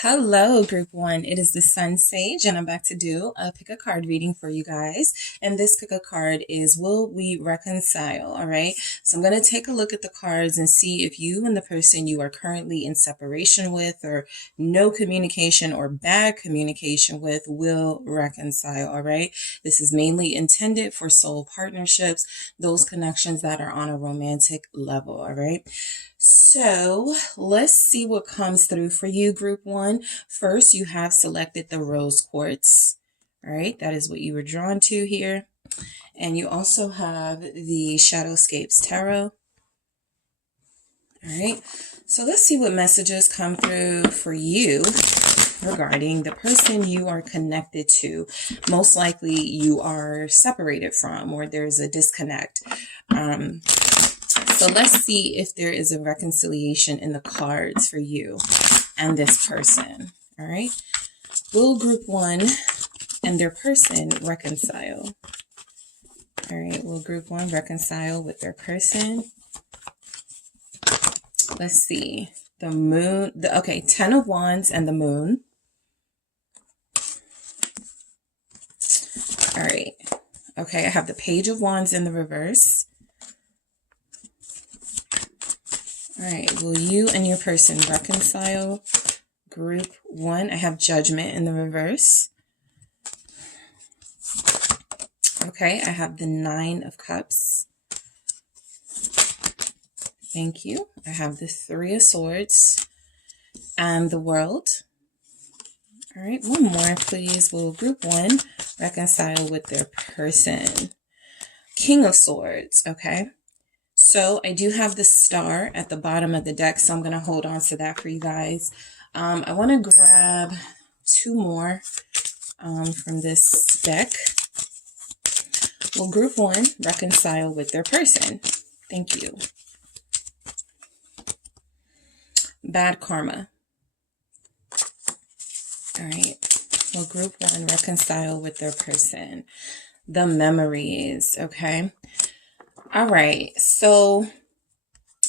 Hello, group one. It is the Sun Sage, and I'm back to do a pick a card reading for you guys. And this pick a card is Will We Reconcile? All right. So I'm going to take a look at the cards and see if you and the person you are currently in separation with, or no communication or bad communication with, will reconcile. All right. This is mainly intended for soul partnerships, those connections that are on a romantic level. All right. So let's see what comes through for you, group one. First, you have selected the rose quartz. All right, that is what you were drawn to here. And you also have the Shadowscapes Tarot. All right, so let's see what messages come through for you regarding the person you are connected to. Most likely you are separated from, or there's a disconnect. So let's see if there is a reconciliation in the cards for you and this person. All right. Will group one and their person reconcile? All right. Will group one reconcile with their person? Let's see. The moon. Okay. 10 of Wands and the moon. All right. Okay. I have the Page of Wands in the reverse. All right, will you and your person reconcile? Group one, I have Judgment in the reverse. Okay, I have the 9 of Cups. Thank you. I have the 3 of Swords and the World. All right, one more, please. Will group one reconcile with their person? King of Swords, okay. So I do have the Star at the bottom of the deck, so I'm going to hold on to that for you guys. I want to grab 2 more from this deck. Will group one reconcile with their person? Thank you. Bad karma. All right. Will group one reconcile with their person? The memories. Okay. All right, so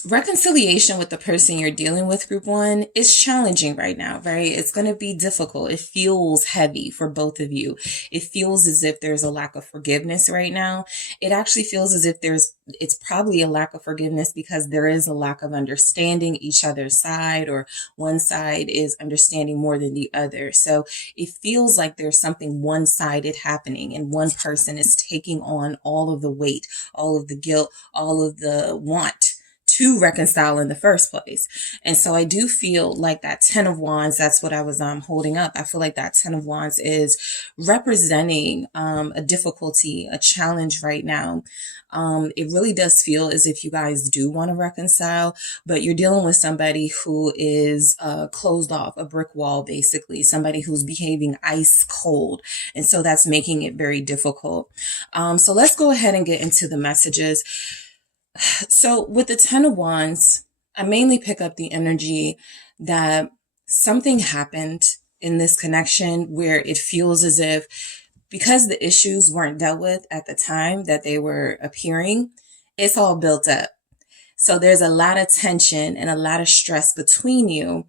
reconciliation with the person you're dealing with, group one, is challenging right now, right? It's going to be difficult. It feels heavy for both of you. It feels as if there's a lack of forgiveness right now. It actually feels as if it's probably a lack of forgiveness because there is a lack of understanding each other's side, or one side is understanding more than the other. So it feels like there's something one-sided happening, and one person is taking on all of the weight, all of the guilt, all of the want to reconcile in the first place. And so I do feel like that 10 of Wands, that's what I was holding up. I feel like that 10 of Wands is representing a difficulty, a challenge right now. It really does feel as if you guys do want to reconcile, but you're dealing with somebody who is closed off, a brick wall, basically, somebody who's behaving ice cold. And so that's making it very difficult. So let's go ahead and get into the messages. So with the 10 of Wands, I mainly pick up the energy that something happened in this connection where it feels as if, because the issues weren't dealt with at the time that they were appearing, it's all built up. So there's a lot of tension and a lot of stress between you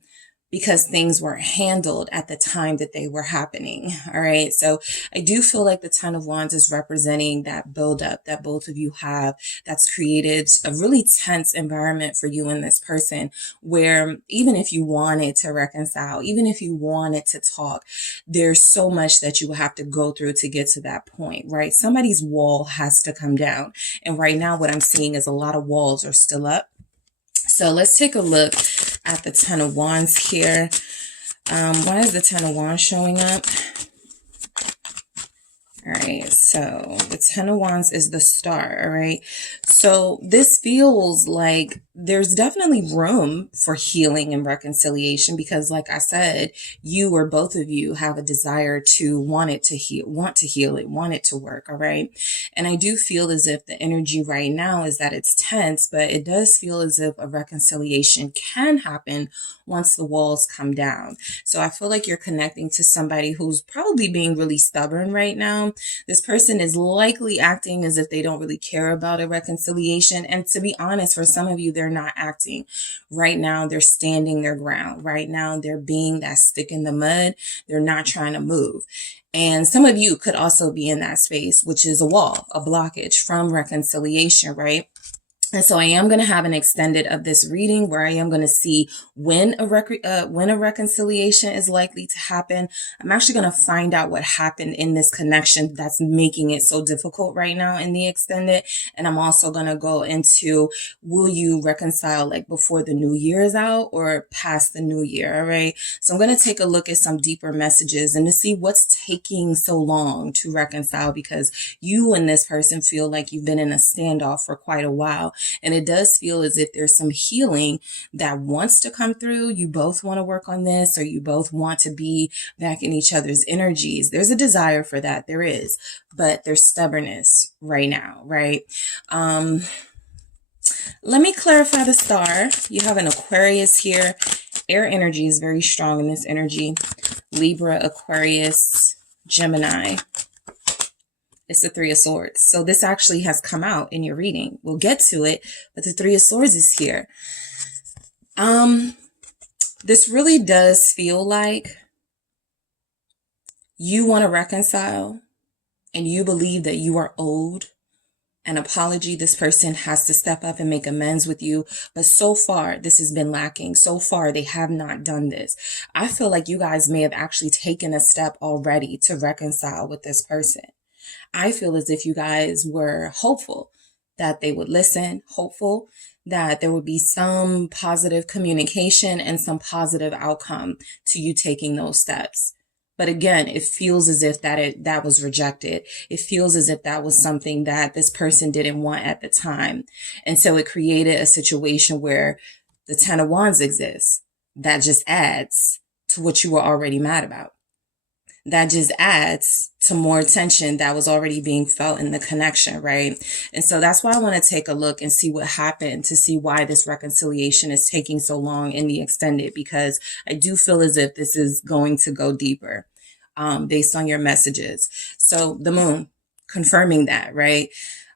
because things weren't handled at the time that they were happening. All right. So I do feel like the 10 of Wands is representing that buildup that both of you have, that's created a really tense environment for you and this person, where even if you wanted to reconcile, even if you wanted to talk, there's so much that you will have to go through to get to that point, right? Somebody's wall has to come down. And right now what I'm seeing is a lot of walls are still up. So let's take a look at the 10 of Wands here. Why is the 10 of Wands showing up? All right, so the 10 of Wands is the Star, all right? So this feels like there's definitely room for healing and reconciliation because, like I said, you or both of you have a desire to want it to heal, want it to work, all right? And I do feel as if the energy right now is that it's tense, but it does feel as if a reconciliation can happen once the walls come down. So I feel like you're connecting to somebody who's probably being really stubborn right now. This person is likely acting as if they don't really care about a reconciliation. And to be honest, for some of you, they're not acting. Right now, they're standing their ground. Right now, they're being that stick in the mud. They're not trying to move. And some of you could also be in that space, which is a wall, a blockage from reconciliation, right? And so I am going to have an extended of this reading where I am going to see when a reconciliation is likely to happen. I'm actually going to find out what happened in this connection that's making it so difficult right now in the extended. And I'm also going to go into, will you reconcile like before the new year is out or past the new year? All right. So I'm going to take a look at some deeper messages and to see what's taking so long to reconcile, because you and this person feel like you've been in a standoff for quite a while. And it does feel as if there's some healing that wants to come through. You both want to work on this, or you both want to be back in each other's energies. There's a desire for that. There is, but there's stubbornness right now, right? Let me clarify the star. You have an Aquarius here. Air energy is very strong in this energy. Libra, Aquarius, Gemini. It's the Three of Swords. So this actually has come out in your reading. We'll get to it, but the Three of Swords is here. This really does feel like you want to reconcile and you believe that you are owed an apology. This person has to step up and make amends with you. But so far, this has been lacking. So far, they have not done this. I feel like you guys may have actually taken a step already to reconcile with this person. I feel as if you guys were hopeful that they would listen, hopeful that there would be some positive communication and some positive outcome to you taking those steps. But again, it feels as if that was rejected. It feels as if that was something that this person didn't want at the time. And so it created a situation where the Ten of Wands exists. That just adds to what you were already mad about. That just adds to more tension that was already being felt in the connection, right? And so that's why I want to take a look and see what happened, to see why this reconciliation is taking so long in the extended, because I do feel as if this is going to go deeper based on your messages. So the moon confirming that, right?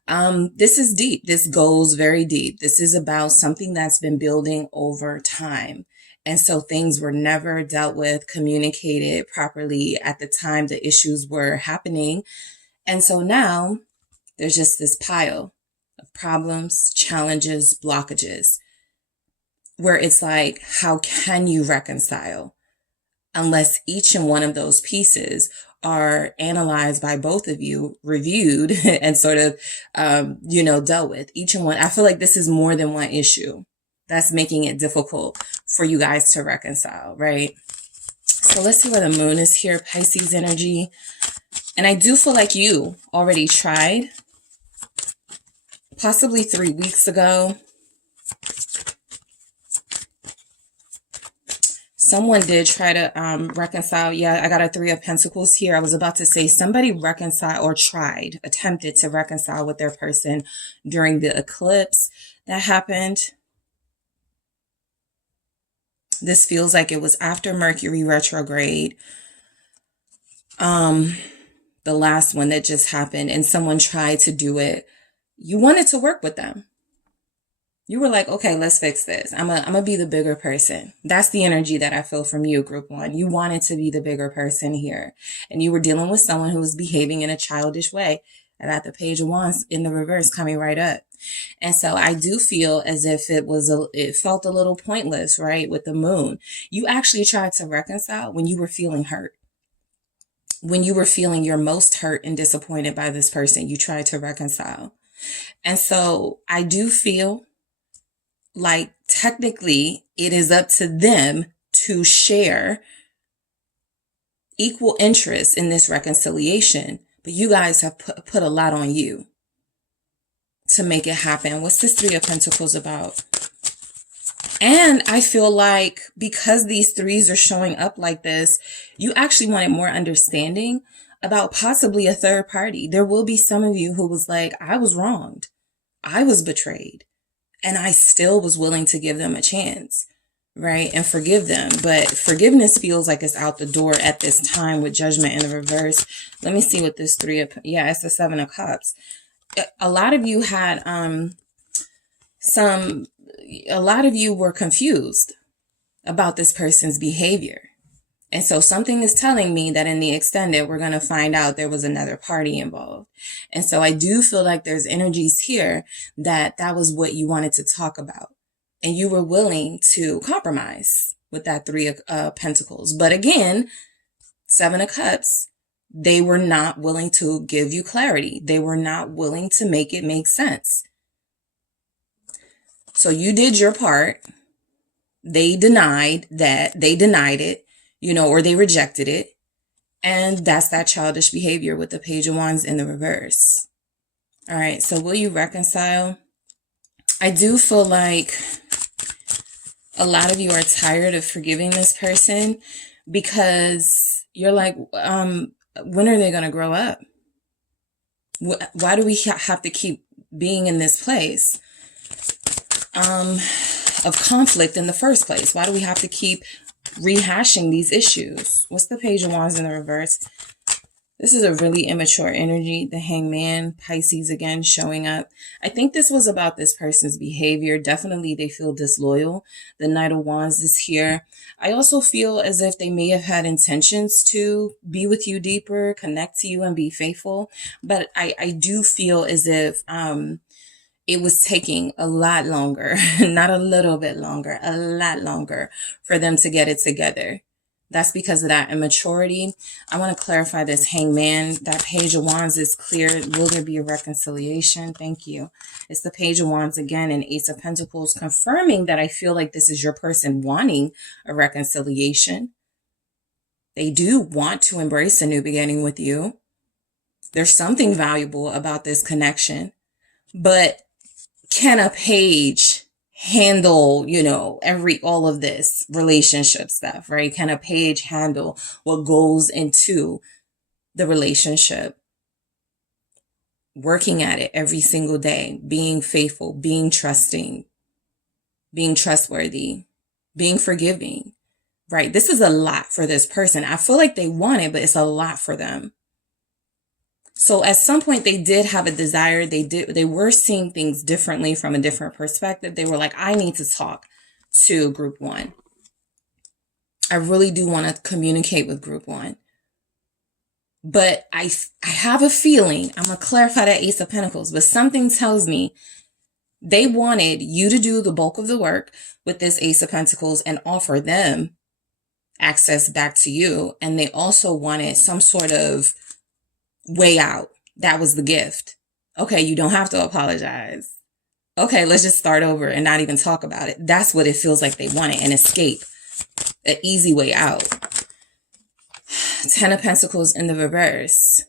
This is deep. This goes very deep. This is about something that's been building over time. And so things were never dealt with, communicated properly at the time the issues were happening. And so now there's just this pile of problems, challenges, blockages, where it's like, how can you reconcile unless each and one of those pieces are analyzed by both of you, reviewed, and sort of, dealt with each and one. I feel like this is more than one issue that's making it difficult for you guys to reconcile, right? So let's see where the moon is here, Pisces energy. And I do feel like you already tried, possibly 3 weeks ago. Someone did try to reconcile. Yeah, I got a Three of Pentacles here. I was about to say somebody reconciled or attempted to reconcile with their person during the eclipse that happened. This feels like it was after Mercury retrograde. The last one that just happened, and someone tried to do it. You wanted to work with them. You were like, okay, let's fix this. I'm gonna be the bigger person. That's the energy that I feel from you, group one. You wanted to be the bigger person here. And you were dealing with someone who was behaving in a childish way. I got the Page of Wands in the reverse coming right up. And so I do feel as if it felt a little pointless, right? With the moon. You actually tried to reconcile when you were feeling hurt. When you were feeling your most hurt and disappointed by this person, you tried to reconcile. And so I do feel like technically it is up to them to share equal interest in this reconciliation, but you guys have put a lot on you to make it happen. What's this Three of Pentacles about? And I feel like because these threes are showing up like this, you actually wanted more understanding about possibly a third party. There will be some of you who was like, I was wronged. I was betrayed. And I still was willing to give them a chance, right? And forgive them. But forgiveness feels like it's out the door at this time with Judgment in the reverse. Let me see what this it's the Seven of Cups. A lot of you had a lot of you were confused about this person's behavior. And so something is telling me that in the extended, we're going to find out there was another party involved. And so I do feel like there's energies here that was what you wanted to talk about. And you were willing to compromise with that Three of Pentacles. But again, Seven of Cups, they were not willing to give you clarity. They were not willing to make it make sense. So you did your part. They denied it, or they rejected it. And that's that childish behavior with the Page of Wands in the reverse. All right. So will you reconcile? I do feel like a lot of you are tired of forgiving this person because you're like, when are they going to grow up? Why do we have to keep being in this place of conflict in the first place? Why do we have to keep rehashing these issues? What's the Page of Wands in the reverse? This is a really immature energy. The Hangman, Pisces again showing up. I think this was about this person's behavior. Definitely they feel disloyal. The Knight of Wands is here. I also feel as if they may have had intentions to be with you deeper, connect to you and be faithful. But I do feel as if it was taking a lot longer, not a little bit longer, a lot longer for them to get it together. That's because of that immaturity. I want to clarify this Hangman. That Page of Wands is clear. Will there be a reconciliation? Thank you. It's the Page of Wands again and Ace of Pentacles, confirming that I feel like this is your person wanting a reconciliation. They do want to embrace a new beginning with you. There's something valuable about this connection. But can a page handle, all of this relationship stuff, right? Can a page handle what goes into the relationship? Working at it every single day, being faithful, being trusting, being trustworthy, being forgiving, right? This is a lot for this person. I feel like they want it, but it's a lot for them. So at some point they did have a desire. They were seeing things differently from a different perspective. They were like, I need to talk to group one. I really do want to communicate with group one. But I have a feeling, I'm going to clarify that Ace of Pentacles, but something tells me they wanted you to do the bulk of the work with this Ace of Pentacles and offer them access back to you. And they also wanted some sort of way out. That was the gift. Okay, you don't have to apologize. Okay, let's just start over and not even talk about it. That's what it feels like they wanted, an escape, an easy way out. Ten of Pentacles in the reverse.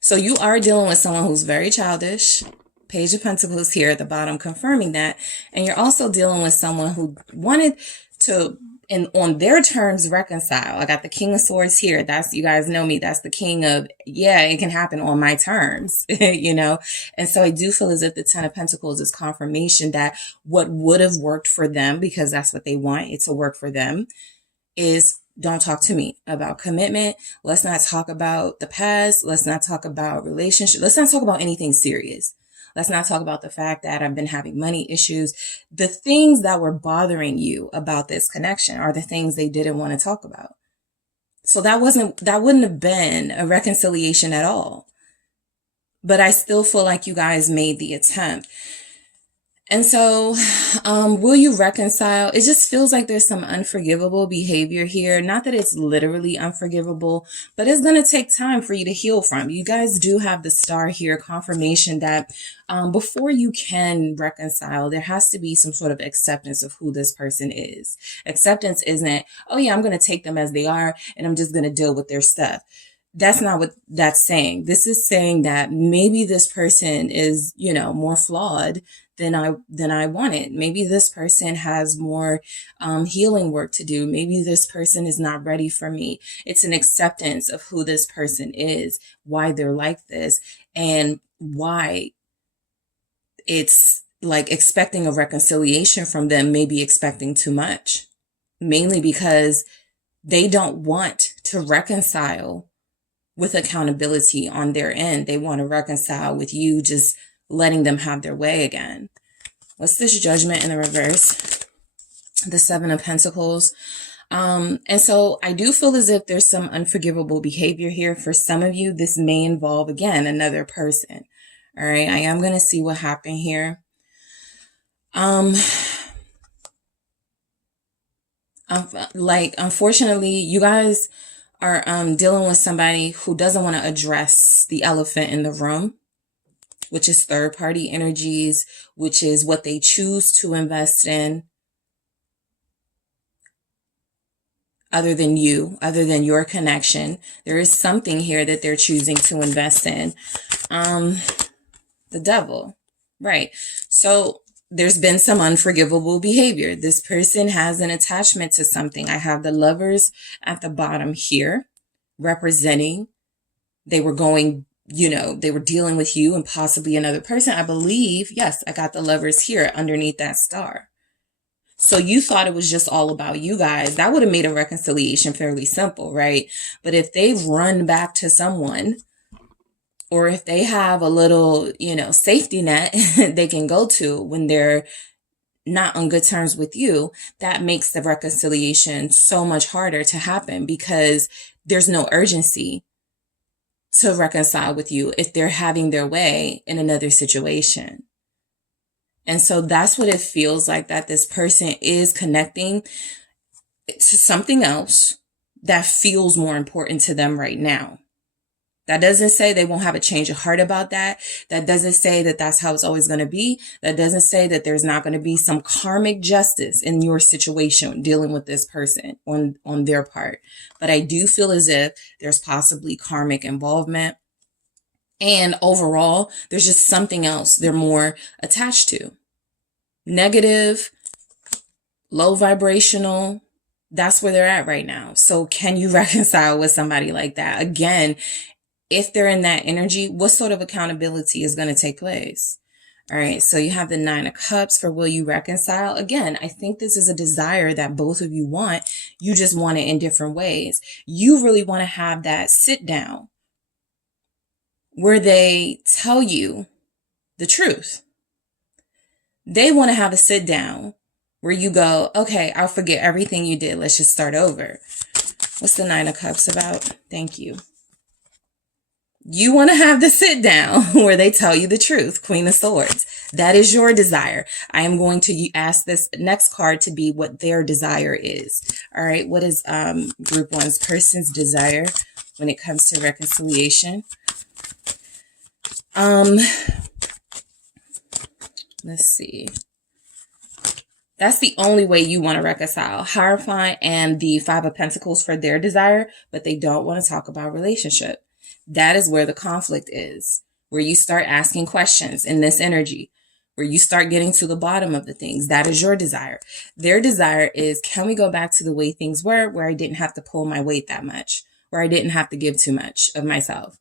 So you are dealing with someone who's very childish. Page of Pentacles here at the bottom confirming that. And you're also dealing with someone who wanted to, and on their terms, reconcile. I got the King of Swords here. That's, you guys know me. That's the king of, it can happen on my terms, And so I do feel as if the Ten of Pentacles is confirmation that what would have worked for them, because that's what they want it to work for them, is don't talk to me about commitment. Let's not talk about the past. Let's not talk about relationship. Let's not talk about anything serious. Let's not talk about the fact that I've been having money issues. The things that were bothering you about this connection are the things they didn't want to talk about. So that wouldn't have been a reconciliation at all. But I still feel like you guys made the attempt. And so, will you reconcile? It just feels like there's some unforgivable behavior here. Not that it's literally unforgivable, but it's going to take time for you to heal from. You guys do have the star here, confirmation that before you can reconcile, there has to be some sort of acceptance of who this person is. Acceptance isn't, oh yeah, I'm going to take them as they are and I'm just going to deal with their stuff. That's not what that's saying. This is saying that maybe this person is, more flawed than I wanted. Maybe this person has more healing work to do. Maybe this person is not ready for me. It's an acceptance of who this person is, why they're like this, and why it's like expecting a reconciliation from them may be expecting too much, mainly because they don't want to reconcile with accountability on their end. They want to reconcile with you just letting them have their way again. What's this Judgment in the reverse? The Seven of Pentacles. And so I do feel as if there's some unforgivable behavior here. For some of you, this may involve, again, another person. All right, I am going to see what happened here. Like, unfortunately, you guys are dealing with somebody who doesn't want to address the elephant in the room, which is third-party energies, which is what they choose to invest in other than you, other than your connection. There is something here that they're choosing to invest in. The devil, right? So there's been some unforgivable behavior. This person has an attachment to something. I have the Lovers at the bottom here, representing they were going, you know, they were dealing with you and possibly another person. I believe, yes, I got the Lovers here underneath that star. So you thought it was just all about you guys. That would have made a reconciliation fairly simple, right? But if they've run back to someone, or if they have a little, you know, safety net they can go to when they're not on good terms with you, that makes the reconciliation so much harder to happen, because there's no urgency to reconcile with you if they're having their way in another situation. And so that's what it feels like, that this person is connecting to something else that feels more important to them right now. That doesn't say they won't have a change of heart about that. That doesn't say that that's how it's always going to be. That doesn't say that there's not going to be some karmic justice in your situation dealing with this person on their part. But I do feel as if there's possibly karmic involvement. And overall, there's just something else they're more attached to. Negative, low vibrational. That's where they're at right now. So can you reconcile with somebody like that? Again, if they're in that energy, what sort of accountability is going to take place? All right. So you have the Nine of Cups for will you reconcile? Again, I think this is a desire that both of you want. You just want it in different ways. You really want to have that sit down where they tell you the truth. They want to have a sit down where you go, okay, I'll forget everything you did. Let's just start over. What's the Nine of Cups about? Thank you. You want to have the sit down where they tell you the truth. Queen of Swords. That is your desire. I am going to ask this next card to be what their desire is. All right. What is group one's person's desire when it comes to reconciliation? Let's see. That's the only way you want to reconcile. Hierophant and the Five of Pentacles for their desire, but they don't want to talk about relationship. That is where the conflict is, where you start asking questions in this energy, where you start getting to the bottom of the things. That is your desire. Their desire is, can we go back to the way things were, where I didn't have to pull my weight that much, where I didn't have to give too much of myself?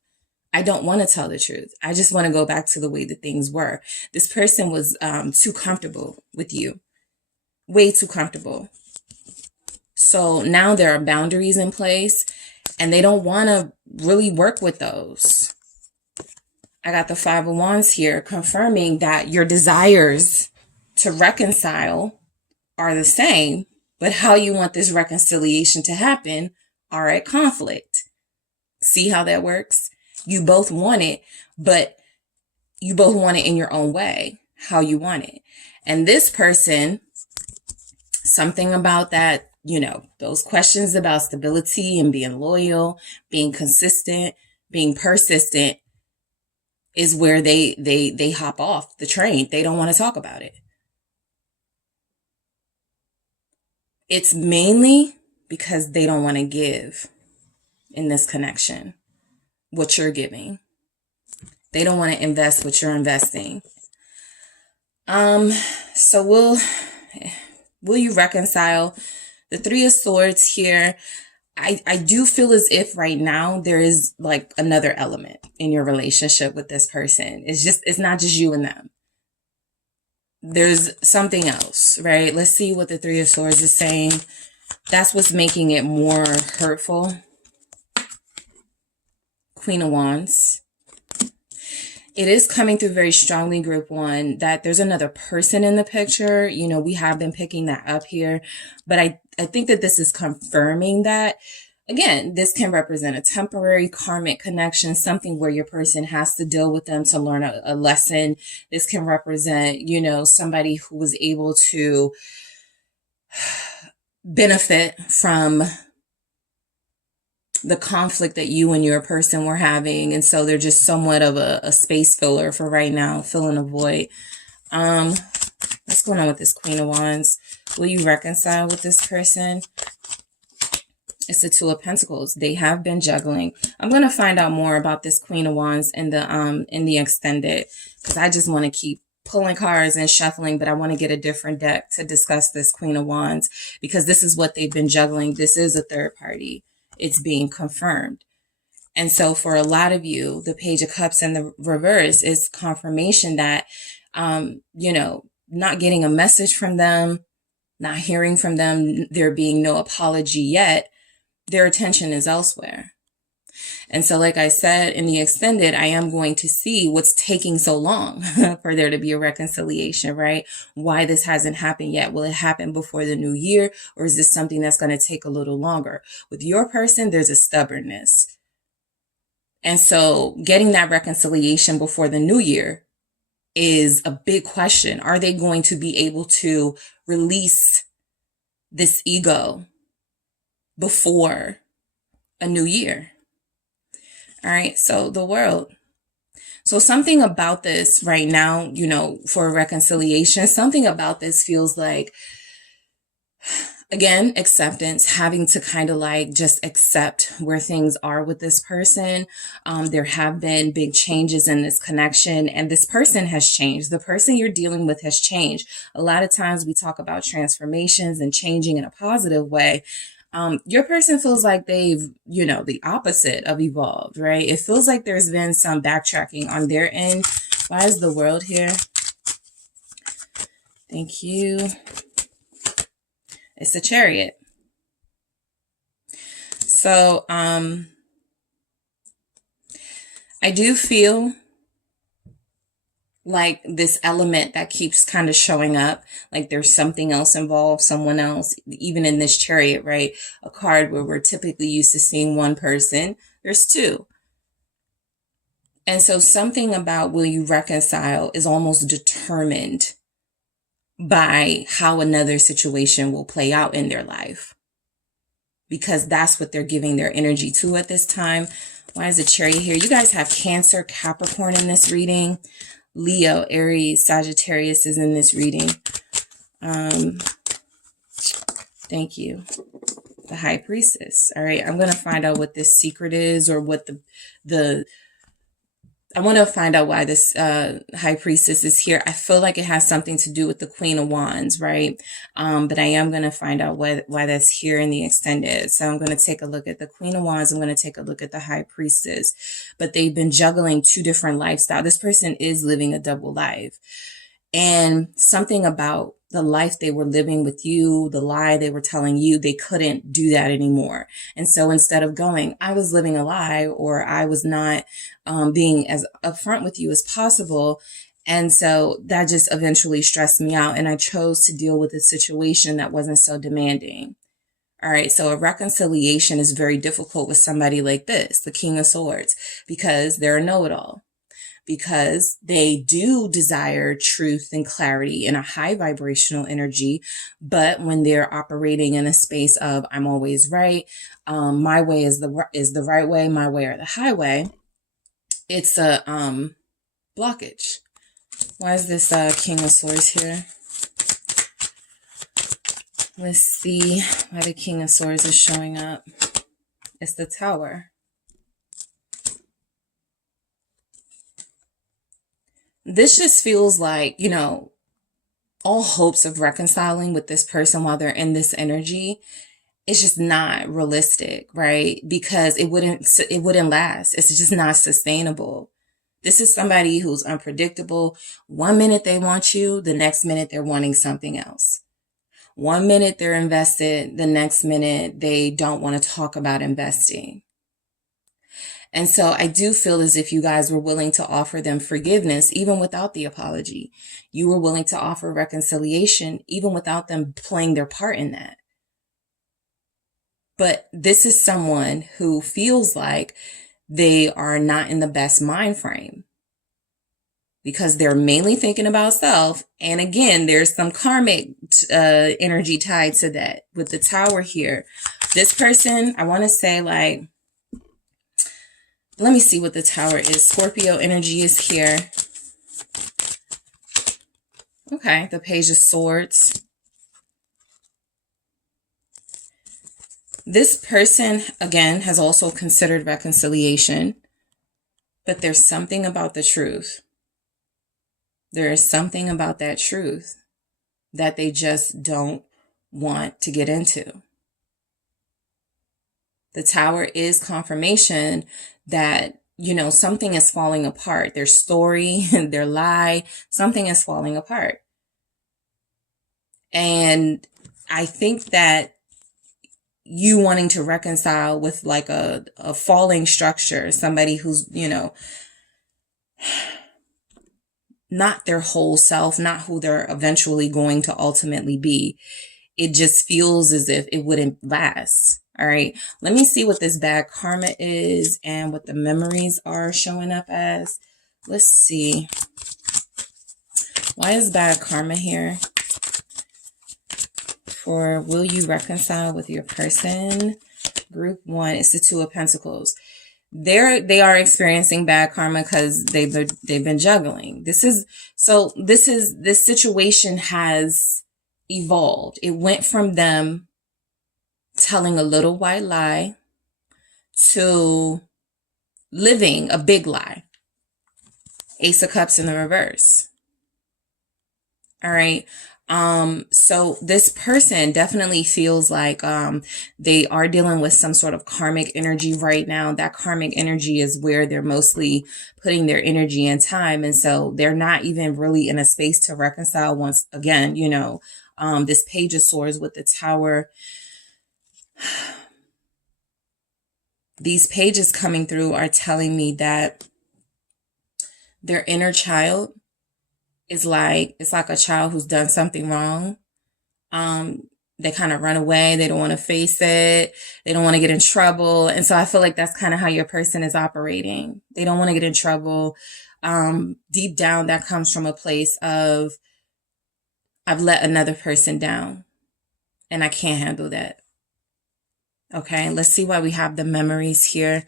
I don't want to tell the truth. I just want to go back to the way that things were. This person was too comfortable with you, way too comfortable. So now there are boundaries in place, and they don't want to really work with those. I got the Five of Wands here confirming that your desires to reconcile are the same, but how you want this reconciliation to happen are at conflict. See how that works? You both want it, but you both want it in your own way, how you want it. And this person, something about that, you know, those questions about stability and being loyal, being consistent, being persistent is where they hop off the train. They don't want to talk about it. It's mainly because they don't want to give in this connection what you're giving. They don't want to invest what you're investing. So will you reconcile? The Three of Swords here, I do feel as if right now there is like another element in your relationship with this person. It's not just you and them. there's something else, right? Let's see what the Three of Swords is saying. That's what's making it more hurtful. Queen of Wands. It is coming through very strongly, group one, that there's another person in the picture. You know, we have been picking that up here, but I think that this is confirming that, again, this can represent a temporary karmic connection, something where your person has to deal with them to learn a lesson. This can represent, you know, somebody who was able to benefit from the conflict that you and your person were having. And so they're just somewhat of a space filler for right now, filling a void. What's going on with this Queen of Wands? Will you reconcile with this person? It's the Two of Pentacles. They have been juggling. I'm going to find out more about this Queen of Wands in the extended, because I just want to keep pulling cards and shuffling, but I want to get a different deck to discuss this Queen of Wands, because this is what they've been juggling. This is a third party. It's being confirmed. And so for a lot of you, the Page of Cups in the reverse is confirmation that, you know, not getting a message from them, not hearing from them, there being no apology yet, their attention is elsewhere. And so, like I said, in the extended, I am going to see what's taking so long for there to be a reconciliation, right? Why this hasn't happened yet. Will it happen before the new year? Or is this something that's going to take a little longer? With your person, there's a stubbornness. And so getting that reconciliation before the new year is a big question. Are they going to be able to release this ego before a new year? All right, so the World. So something about this right now, you know, for reconciliation, something about this feels like, again, acceptance, having to kind of like just accept where things are with this person. There have been big changes in this connection, and this person has changed. The person you're dealing with has changed. A lot of times we talk about transformations and changing in a positive way. Your person feels like they've, you know, the opposite of evolved, right? It feels like there's been some backtracking on their end. Why is the World here? Thank you. It's the Chariot. So, I do feel like this element that keeps kind of showing up, like there's something else involved, someone else, even in this Chariot, right? A card where we're typically used to seeing one person, there's two. And so something about will you reconcile is almost determined by how another situation will play out in their life, because that's what they're giving their energy to at this time. Why is the Chariot here? You guys have Cancer, Capricorn in this reading. Leo, Aries, Sagittarius is in this reading. Thank you. The High Priestess. All right, I'm going to find out what this secret is, or what I want to find out why this High Priestess is here. I feel like it has something to do with the Queen of Wands, right? But I am going to find out why that's here in the extended. So I'm going to take a look at the Queen of Wands. I'm going to take a look at the High Priestess. But they've been juggling two different lifestyles. This person is living a double life. And something about the life they were living with you, the lie they were telling you, they couldn't do that anymore. And so instead of going, I was living a lie, or I was not being as upfront with you as possible. And so that just eventually stressed me out. And I chose to deal with a situation that wasn't so demanding. All right. So a reconciliation is very difficult with somebody like this, the King of Swords, because they're a know-it-all. Because they do desire truth and clarity in a high vibrational energy. But when they're operating in a space of, I'm always right, my way is the right way, my way or the highway, it's a blockage. Why is this King of Swords here? Let's see why the King of Swords is showing up. It's the Tower. This just feels like, you know, all hopes of reconciling with this person while they're in this energy, it's just not realistic, right? Because it wouldn't last. It's just not sustainable. This is somebody who's unpredictable. One minute they want you, the next minute they're wanting something else. One minute they're invested, the next minute they don't want to talk about investing. And so I do feel as if you guys were willing to offer them forgiveness, even without the apology. You were willing to offer reconciliation, even without them playing their part in that. But this is someone who feels like they are not in the best mind frame because they're mainly thinking about self. And again, there's some karmic energy tied to that with the Tower here. This person, I want to say like, let me see what the Tower is. Scorpio energy is here. Okay, the Page of Swords. This person, again, has also considered reconciliation, but there's something about the truth. There is something about that truth that they just don't want to get into. The Tower is confirmation that, you know, something is falling apart. Their story, their lie, something is falling apart. And I think that you wanting to reconcile with like a falling structure, somebody who's, you know, not their whole self, not who they're eventually going to ultimately be. It just feels as if it wouldn't last. All right, let me see what this bad karma is and what the memories are showing up as. Let's see. Why is bad karma here? For will you reconcile with your person? Group 1, it's the Two of Pentacles. They are experiencing bad karma because they've been juggling. This situation has evolved. It went from them telling a little white lie to living a big lie. Ace of Cups in the reverse. All right. So this person definitely feels like, they are dealing with some sort of karmic energy right now. That karmic energy is where they're mostly putting their energy and time. And so they're not even really in a space to reconcile once again, you know, this Page of Swords with the Tower. These pages coming through are telling me that their inner child is like, it's like a child who's done something wrong. They kind of run away. They don't want to face it. They don't want to get in trouble. And so I feel like that's kind of how your person is operating. They don't want to get in trouble. Deep down, that comes from a place of, I've let another person down and I can't handle that. Okay, let's see why we have the memories here.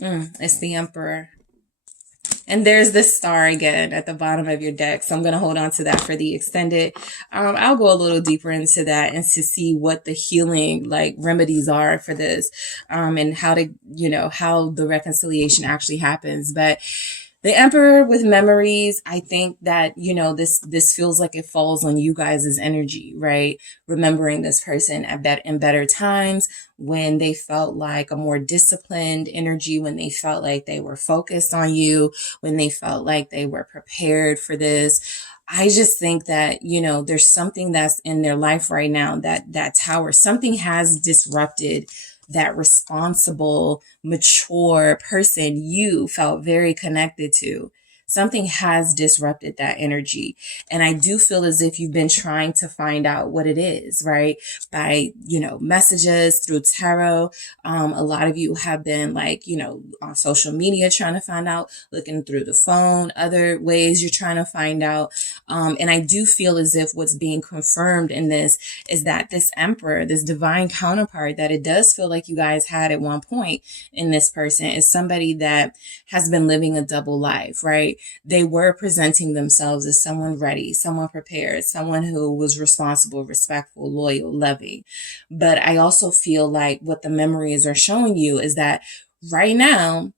It's the Emperor. And there's the star again at the bottom of your deck. So I'm going to hold on to that for the extended. I'll go a little deeper into that and to see what the healing like remedies are for this, and how to, you know, how the reconciliation actually happens. But the Emperor with memories, I think that, you know, this feels like it falls on you guys' energy, right? Remembering this person in better times, when they felt like a more disciplined energy, when they felt like they were focused on you, when they felt like they were prepared for this. I just think that, you know, there's something that's in their life right now, that Tower, something has disrupted that responsible, mature person you felt very connected to. Something has disrupted that energy. And I do feel as if you've been trying to find out what it is, right? By, you know, messages through tarot. A lot of you have been like, you know, on social media trying to find out, looking through the phone, other ways you're trying to find out. And I do feel as if what's being confirmed in this is that this Emperor, this divine counterpart that it does feel like you guys had at one point in this person, is somebody that has been living a double life, right? They were presenting themselves as someone ready, someone prepared, someone who was responsible, respectful, loyal, loving. But I also feel like what the memories are showing you is that right now,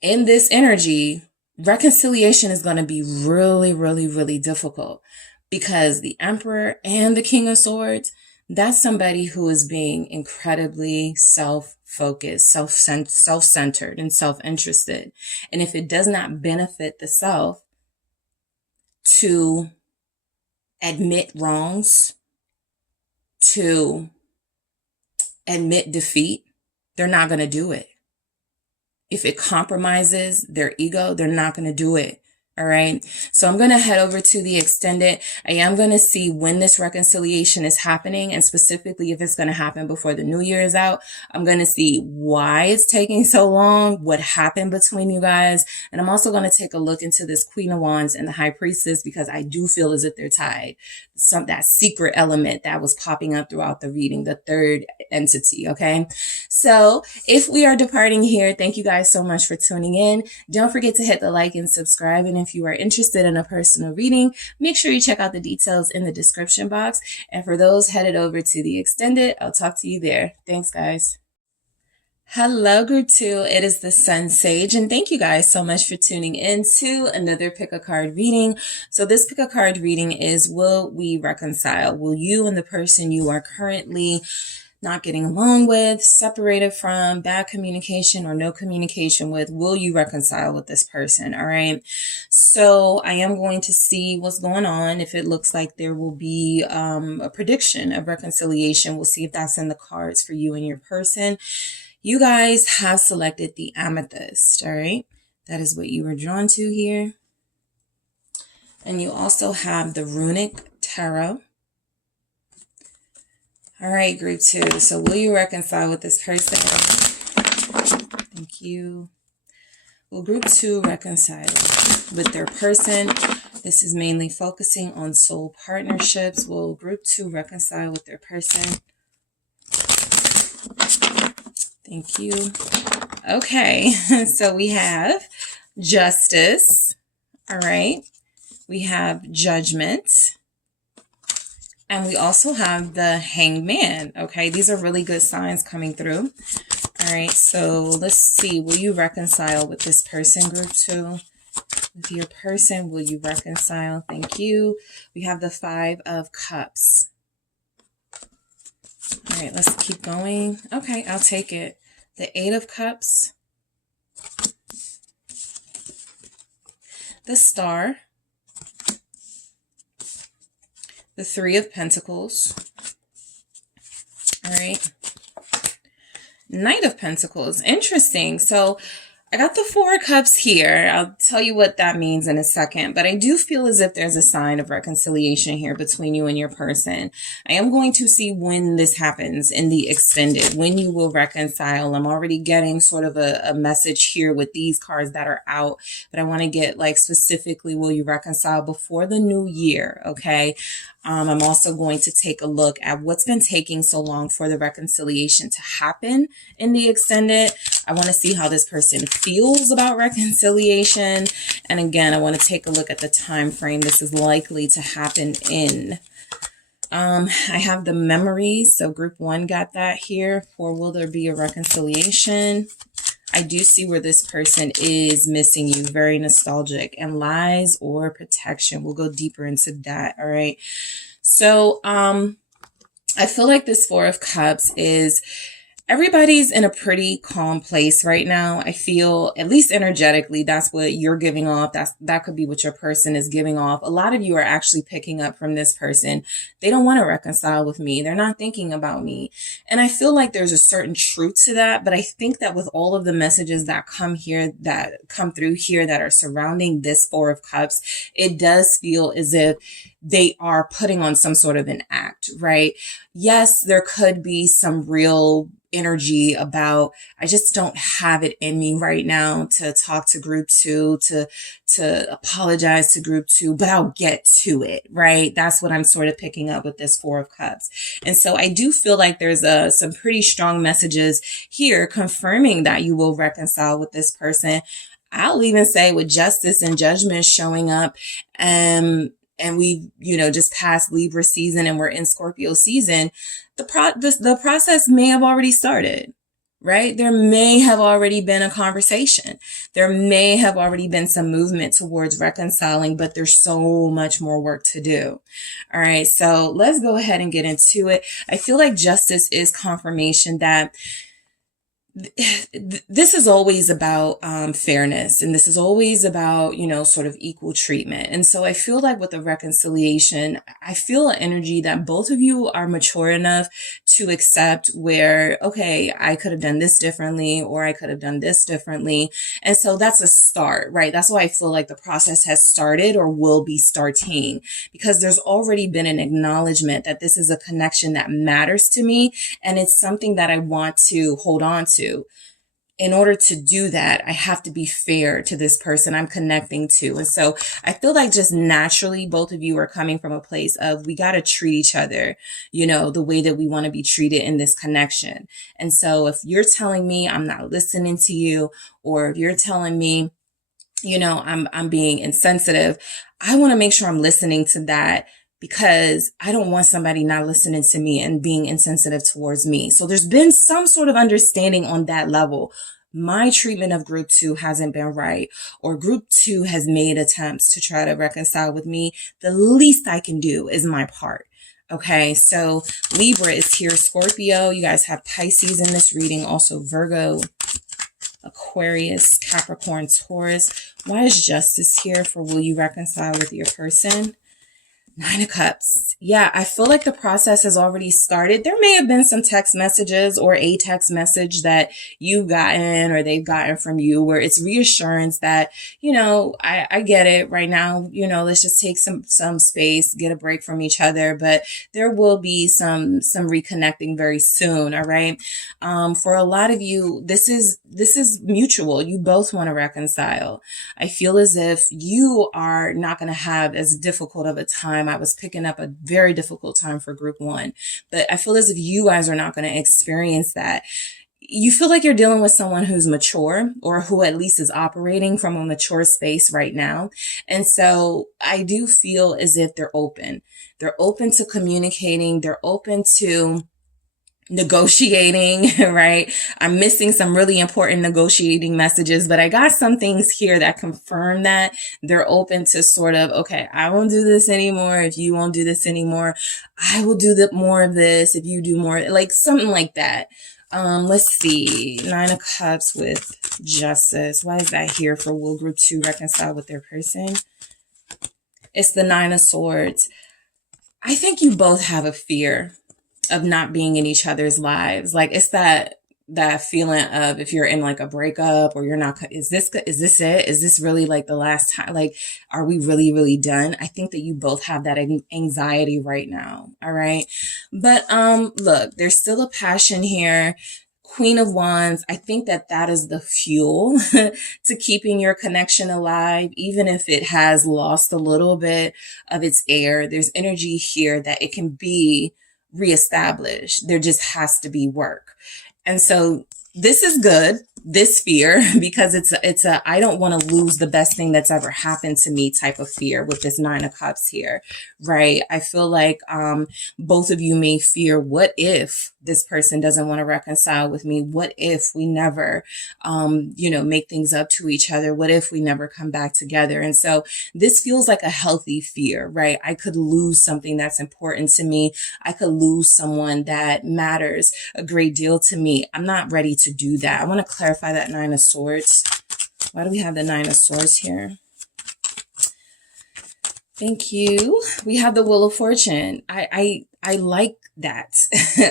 in this energy, reconciliation is going to be really, really, really difficult, because the Emperor and the King of Swords, that's somebody who is being incredibly self-focused, self-centered, and self-interested. And if it does not benefit the self to admit wrongs, to admit defeat, they're not going to do it. If it compromises their ego, they're not going to do it. All right. So I'm going to head over to the extended. I am going to see when this reconciliation is happening, and specifically if it's going to happen before the new year is out. I'm going to see why it's taking so long, what happened between you guys. And I'm also going to take a look into this Queen of Wands and the High Priestess, because I do feel as if they're tied. That secret element that was popping up throughout the reading, the third entity. Okay. So if we are departing here, thank you guys so much for tuning in. Don't forget to hit the like and subscribe. And if you are interested in a personal reading, make sure you check out the details in the description box. And for those headed over to the extended, I'll talk to you there. Thanks, guys. Hello, Group 2. It is the SunSage, and thank you guys so much for tuning in to another Pick a Card reading. So this Pick a Card reading is, will we reconcile? Will you and the person you are currently not getting along with, separated from, bad communication or no communication with, will you reconcile with this person? All right. So I am going to see what's going on. If it looks like there will be a prediction of reconciliation, we'll see if that's in the cards for you and your person. You guys have selected the amethyst. All right. That is what you were drawn to here. And you also have the runic tarot. All right, Group 2. So will you reconcile with this person? Thank you. Will Group 2 reconcile with their person? This is mainly focusing on soul partnerships. Will Group 2 reconcile with their person? Thank you. Okay, so we have justice. All right. We have judgment. And we also have the hangman. Okay, these are really good signs coming through. All right, so let's see. Will you reconcile with this person, Group 2? With your person, will you reconcile? Thank you. We have the 5 of Cups. All right, let's keep going. Okay, I'll take it. The 8 of Cups. The Star. The 3 of Pentacles. All right. Knight of Pentacles. Interesting. So I got the 4 of Cups here. I'll tell you what that means in a second, but I do feel as if there's a sign of reconciliation here between you and your person. I am going to see when this happens in the extended, when you will reconcile. I'm already getting sort of a message here with these cards that are out, but I want to get like specifically, will you reconcile before the new year? Okay. I'm also going to take a look at what's been taking so long for the reconciliation to happen in the extended. I want to see how this person feels about reconciliation. And again, I want to take a look at the time frame this is likely to happen in. I have the memories. So Group 1 got that here. For will there be a reconciliation? I do see where this person is missing you, very nostalgic, and lies or protection. We'll go deeper into that. All right. So, I feel like this 4 of Cups is everybody's in a pretty calm place right now. I feel, at least energetically, that's what you're giving off. That could be what your person is giving off. A lot of you are actually picking up from this person. They don't want to reconcile with me. They're not thinking about me. And I feel like there's a certain truth to that. But I think that with all of the messages that come here, that come through here, that are surrounding this 4 of Cups, it does feel as if they are putting on some sort of an act, right? Yes, there could be some real energy about, I just don't have it in me right now to talk to Group 2, to apologize to Group 2, but I'll get to it, right? That's what I'm sort of picking up with this 4 of Cups. And so I do feel like there's some pretty strong messages here confirming that you will reconcile with this person. I'll even say with justice and judgment showing up, and we, just passed Libra season and we're in Scorpio season, the process may have already started, right? There may have already been a conversation. There may have already been some movement towards reconciling, but there's so much more work to do. All right. So let's go ahead and get into it. I feel like justice is confirmation that this is always about fairness, and this is always about, you know, sort of equal treatment. And so I feel like with the reconciliation, I feel an energy that both of you are mature enough to accept where, okay, I could have done this differently, or I could have done this differently. And so that's a start, right? That's why I feel like the process has started or will be starting, because there's already been an acknowledgement that this is a connection that matters to me, and it's something that I want to hold on to. In order to do that, I have to be fair to this person I'm connecting to. And so I feel like just naturally, both of you are coming from a place of, we got to treat each other, you know, the way that we want to be treated in this connection. And so if you're telling me I'm not listening to you, or if you're telling me, you know, I'm being insensitive, I want to make sure I'm listening to that, because I don't want somebody not listening to me and being insensitive towards me. So there's been some sort of understanding on that level. My treatment of group 2 hasn't been right, or group 2 has made attempts to try to reconcile with me. The least I can do is my part. Okay, so Libra is here, Scorpio. You guys have Pisces in this reading, also Virgo, Aquarius, Capricorn, Taurus. Why is justice here for will you reconcile with your person? 9 of Cups. Yeah, I feel like the process has already started. There may have been some text messages or a text message that you've gotten or they've gotten from you where it's reassurance that, you know, I get it right now. You know, let's just take some space, get a break from each other. But there will be some reconnecting very soon. All right. For a lot of you, this is mutual. You both want to reconcile. I feel as if you are not going to have as difficult of a time. I was picking up a very difficult time for group 1, but I feel as if you guys are not going to experience that. You feel like you're dealing with someone who's mature, or who at least is operating from a mature space right now. And so I do feel as if they're open. They're open to communicating. They're open to negotiating, right? I'm missing some really important negotiating messages, but I got some things here that confirm that they're open to sort of, okay, I won't do this anymore. If you won't do this anymore, I will do more of this. If you do more, like something like that. Let's see. 9 of Cups with justice. Why is that here for will group 2 reconcile with their person? It's the 9 of Swords. I think you both have a fear of not being in each other's lives. Like it's that feeling of, if you're in like a breakup or you're not, is this it? Is this really like the last time? Like, are we really done? I think that you both have that anxiety right now. All right. But, look, there's still a passion here. Queen of Wands. I think that is the fuel to keeping your connection alive, even if it has lost a little bit of its air. There's energy here that it can be reestablished. There just has to be work. And so this is good, this fear, because it's a I don't want to lose the best thing that's ever happened to me type of fear with this 9 of Cups here, right? I feel like both of you may fear, what if this person doesn't want to reconcile with me? What if we never, make things up to each other? What if we never come back together? And so this feels like a healthy fear, right? I could lose something that's important to me. I could lose someone that matters a great deal to me. I'm not ready to do that. I want to clarify that 9 of Swords. Why do we have the 9 of Swords here? Thank you. We have the Wheel of Fortune. I like that.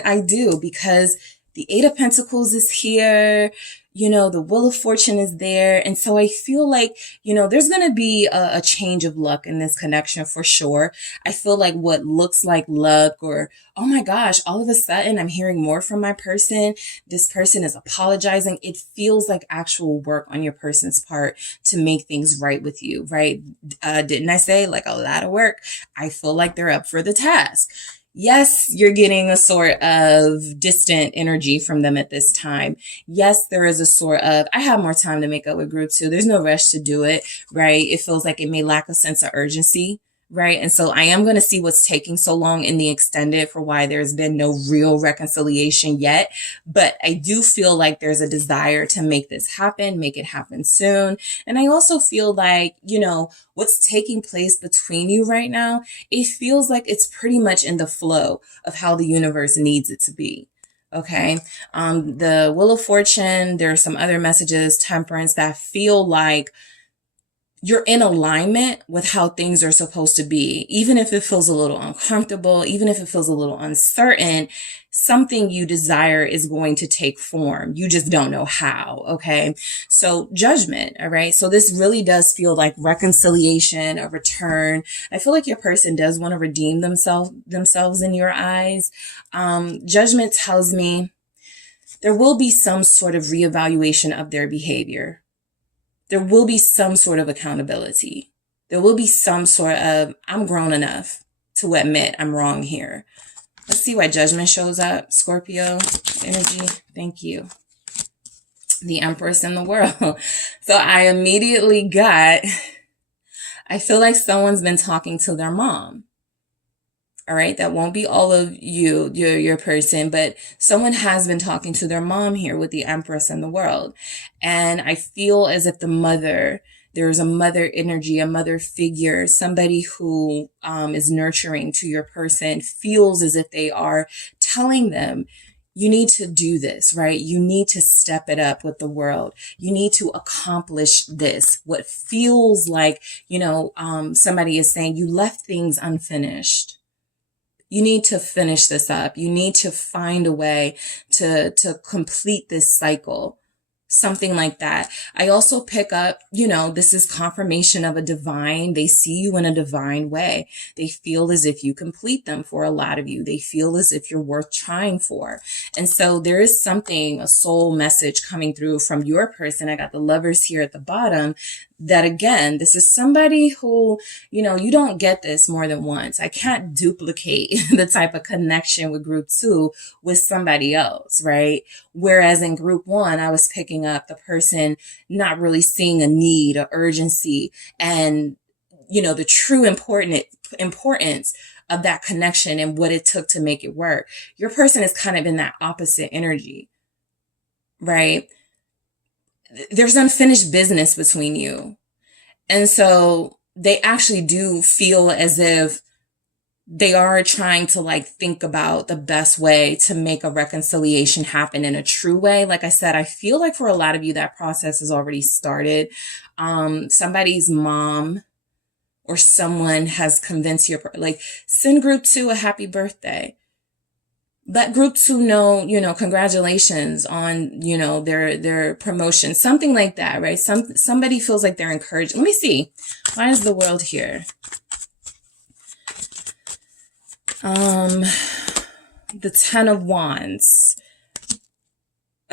I do, because the 8 of Pentacles is here. The Wheel of Fortune is there. And so I feel like, there's going to be a change of luck in this connection for sure. I feel like what looks like luck, or, oh my gosh, all of a sudden I'm hearing more from my person. This person is apologizing. It feels like actual work on your person's part to make things right with you, right? Didn't I say like a lot of work? I feel like they're up for the task. Yes, you're getting a sort of distant energy from them at this time. Yes, there is a sort of, I have more time to make up with group 2. There's no rush to do it, right? It feels like it may lack a sense of urgency, right? And so I am going to see what's taking so long in the extended for why there's been no real reconciliation yet. But I do feel like there's a desire to make this happen, make it happen soon. And I also feel like, what's taking place between you right now, it feels like it's pretty much in the flow of how the universe needs it to be. Okay. The Wheel of Fortune, there are some other messages, Temperance, that feel like you're in alignment with how things are supposed to be. Even if it feels a little uncomfortable, even if it feels a little uncertain, something you desire is going to take form. You just don't know how. Okay. So Judgment. All right. So this really does feel like reconciliation, a return. I feel like your person does want to redeem themselves in your eyes. Judgment tells me there will be some sort of reevaluation of their behavior. There will be some sort of accountability. There will be some sort of, I'm grown enough to admit I'm wrong here. Let's see why Judgment shows up. Scorpio energy. Thank you. The Empress in the world. So I immediately I feel like someone's been talking to their mom. All right. That won't be all of you, your person, but someone has been talking to their mom here with the Empress in the world. And I feel as if there's a mother energy, a mother figure, somebody who is nurturing to your person, feels as if they are telling them, you need to do this, right? You need to step it up with the world. You need to accomplish this. What feels like, somebody is saying you left things unfinished. You need to finish this up. You need to find a way to complete this cycle. Something like that. I also pick up, this is confirmation of a divine. They see you in a divine way. They feel as if you complete them for a lot of you. They feel as if you're worth trying for. And so there is a soul message coming through from your person. I got the Lovers here at the bottom. That again, this is somebody who, you don't get this more than once. I can't duplicate the type of connection with group 2 with somebody else, right? Whereas in group 1, I was picking up the person not really seeing a need, or urgency, and, the true importance of that connection and what it took to make it work. Your person is kind of in that opposite energy, right? There's unfinished business between you. And so they actually do feel as if they are trying to think about the best way to make a reconciliation happen in a true way. Like I said, I feel like for a lot of you, that process has already started. Somebody's mom or someone has convinced send group 2 a happy birthday. Let group 2 know, congratulations on, their promotion, something like that, right? Somebody feels like they're encouraged. Let me see. Why is the World here? The Ten of Wands.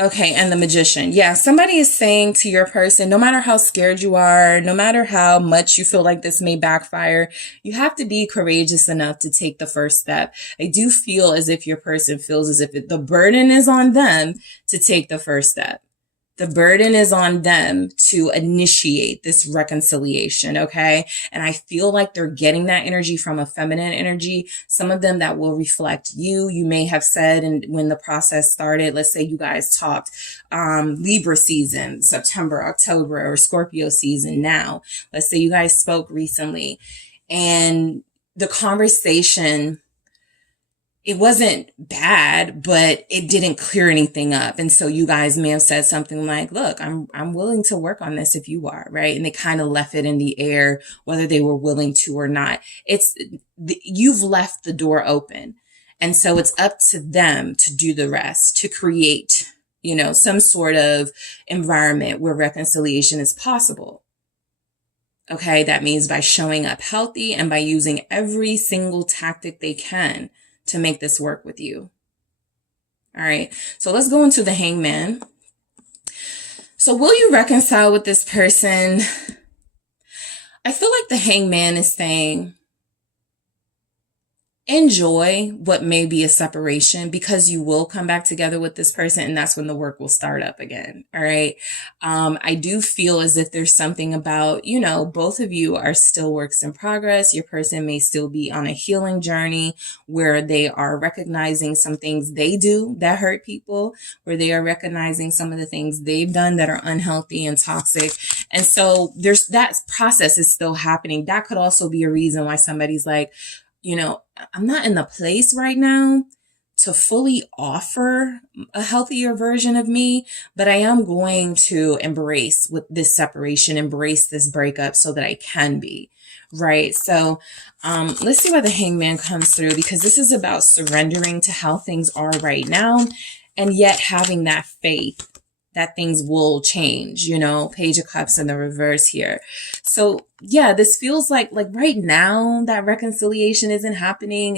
Okay, and the Magician. Yeah, somebody is saying to your person, no matter how scared you are, no matter how much you feel like this may backfire, you have to be courageous enough to take the first step. I do feel as if your person feels as if the burden is on them to take the first step. The burden is on them to initiate this reconciliation, okay? And I feel like they're getting that energy from a feminine energy. Some of them that will reflect you. You may have said, and when the process started, let's say you guys talked Libra season, September, October, or Scorpio season now. Let's say you guys spoke recently, and the conversation, it wasn't bad, but it didn't clear anything up. And so you guys may have said something like, look, I'm willing to work on this if you are, right? And they kind of left it in the air, whether they were willing to or not. You've left the door open. And so it's up to them to do the rest, to create, some sort of environment where reconciliation is possible. Okay. That means by showing up healthy and by using every single tactic they can to make this work with you. All right. So let's go into the Hangman. So will you reconcile with this person? I feel like the Hangman is saying, enjoy what may be a separation, because you will come back together with this person, and that's when the work will start up again. All right. I do feel as if there's something about, you know, both of you are still works in progress. Your person may still be on a healing journey where they are recognizing some things they do that hurt people, where they are recognizing some of the things they've done that are unhealthy and toxic. And so there's that process is still happening. That could also be a reason why somebody's like, you know, I'm not in the place right now to fully offer a healthier version of me, but I am going to embrace with this separation, embrace this breakup so that I can be. Right. So let's see why the Hangman comes through, because this is about surrendering to how things are right now, and yet having that faith that things will change, you know, Page of Cups in the reverse here. So yeah, this feels like right now that reconciliation isn't happening.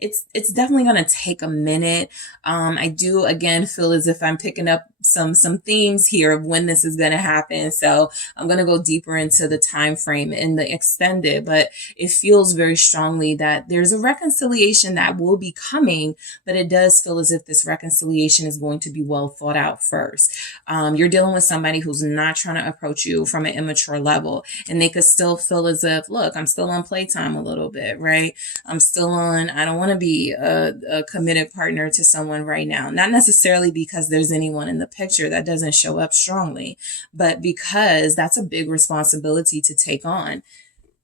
It's definitely going to take a minute. I do again feel as if I'm picking up some themes here of when this is going to happen. So I'm going to go deeper into the time frame in the extended, but it feels very strongly that there's a reconciliation that will be coming, but it does feel as if this reconciliation is going to be well thought out first. You're dealing with somebody who's not trying to approach you from an immature level, and they could still feel as if, look, I'm still on playtime a little bit, right? I don't want to be a committed partner to someone right now. Not necessarily because there's anyone in the picture that doesn't show up strongly, but because that's a big responsibility to take on.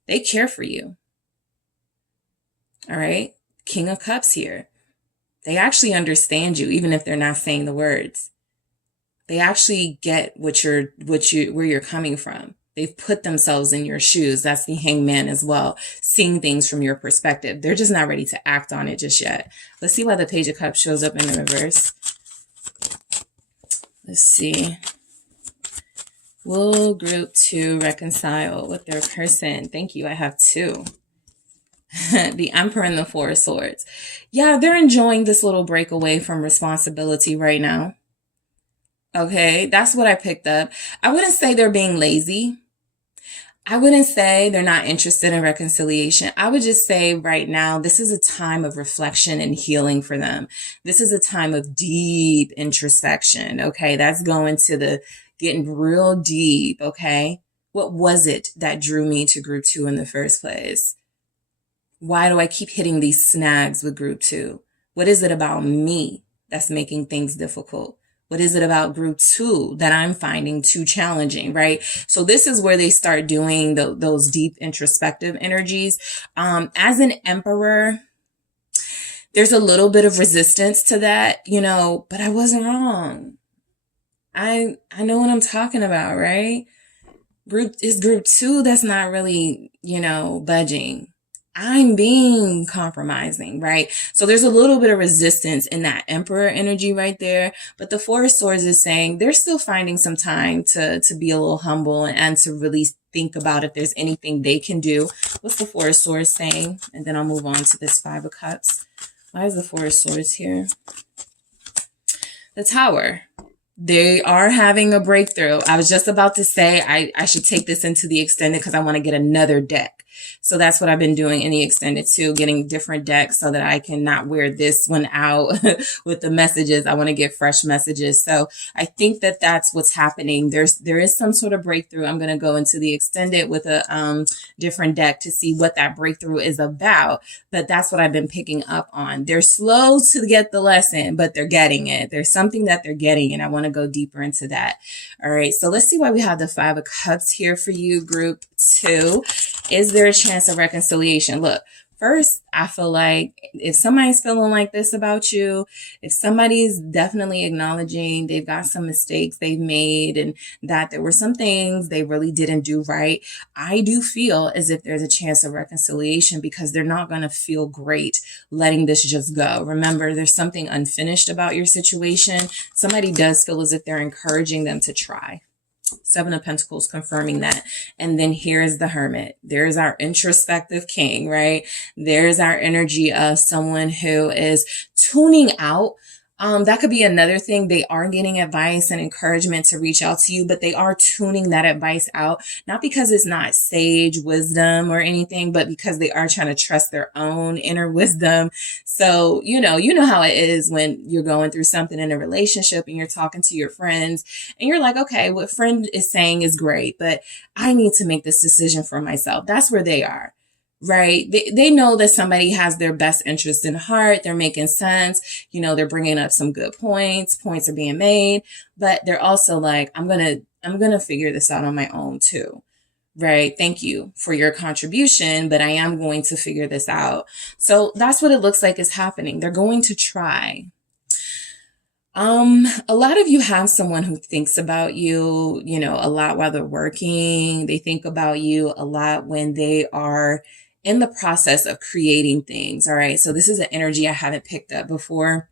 They care for you. All right. King of Cups here. They actually understand you, even if they're not saying the words. They actually get where you're coming from. They've put themselves in your shoes. That's the Hangman as well, seeing things from your perspective. They're just not ready to act on it just yet. Let's see why the Page of Cups shows up in the reverse. Let's see. Will group 2 reconcile with their person? Thank you. I have 2. The Emperor and the Four of Swords. Yeah, they're enjoying this little break away from responsibility right now. Okay, that's what I picked up. I wouldn't say they're being lazy. I wouldn't say they're not interested in reconciliation. I would just say right now, this is a time of reflection and healing for them. This is a time of deep introspection. Okay, that's going to the getting real deep. Okay, what was it that drew me to group 2 in the first place? Why do I keep hitting these snags with group 2? What is it about me that's making things difficult? What is it about group 2 that I'm finding too challenging, right? So this is where they start doing those deep introspective energies. As an Emperor, there's a little bit of resistance to that, you know, but I wasn't wrong. I know what I'm talking about, right? Group 2 that's not really, you know, budging. I'm being compromising, right? So there's a little bit of resistance in that Emperor energy right there. But the Four of Swords is saying they're still finding some time to be a little humble and to really think about if there's anything they can do. What's the Four of Swords saying? And then I'll move on to this Five of Cups. Why is the Four of Swords here? The Tower. They are having a breakthrough. I was just about to say I should take this into the extended because I want to get another deck. So that's what I've been doing in the extended too, getting different decks so that I can not wear this one out with the messages. I want to get fresh messages. So I think that that's what's happening. There is some sort of breakthrough. I'm going to go into the extended with a different deck to see what that breakthrough is about. But that's what I've been picking up on. They're slow to get the lesson, but they're getting it. There's something that they're getting, and I want to go deeper into that. All right. So let's see why we have the Five of Cups here for you, group 2. Is there a chance of reconciliation? Look, first, I feel like if somebody's feeling like this about you, if somebody's definitely acknowledging they've got some mistakes they've made and that there were some things they really didn't do right, I do feel as if there's a chance of reconciliation because they're not going to feel great letting this just go. Remember, there's something unfinished about your situation. Somebody does feel as if they're encouraging them to try. Seven of Pentacles confirming that. And then here's the Hermit. There's our introspective king, right? There's our energy of someone who is tuning out That could be another thing. They are getting advice and encouragement to reach out to you, but they are tuning that advice out, not because it's not sage wisdom or anything, but because they are trying to trust their own inner wisdom. So, you know how it is when you're going through something in a relationship and you're talking to your friends and you're like, okay, what friend is saying is great, but I need to make this decision for myself. That's where they are. Right. They know that somebody has their best interest in heart. They're making sense. They're bringing up some good points. Points are being made, but they're also like, I'm going to figure this out on my own too. Right. Thank you for your contribution, but I am going to figure this out. So that's what it looks like is happening. They're going to try. A lot of you have someone who thinks about you, a lot while they're working. They think about you a lot when they are in the process of creating things. All right. So this is an energy I haven't picked up before,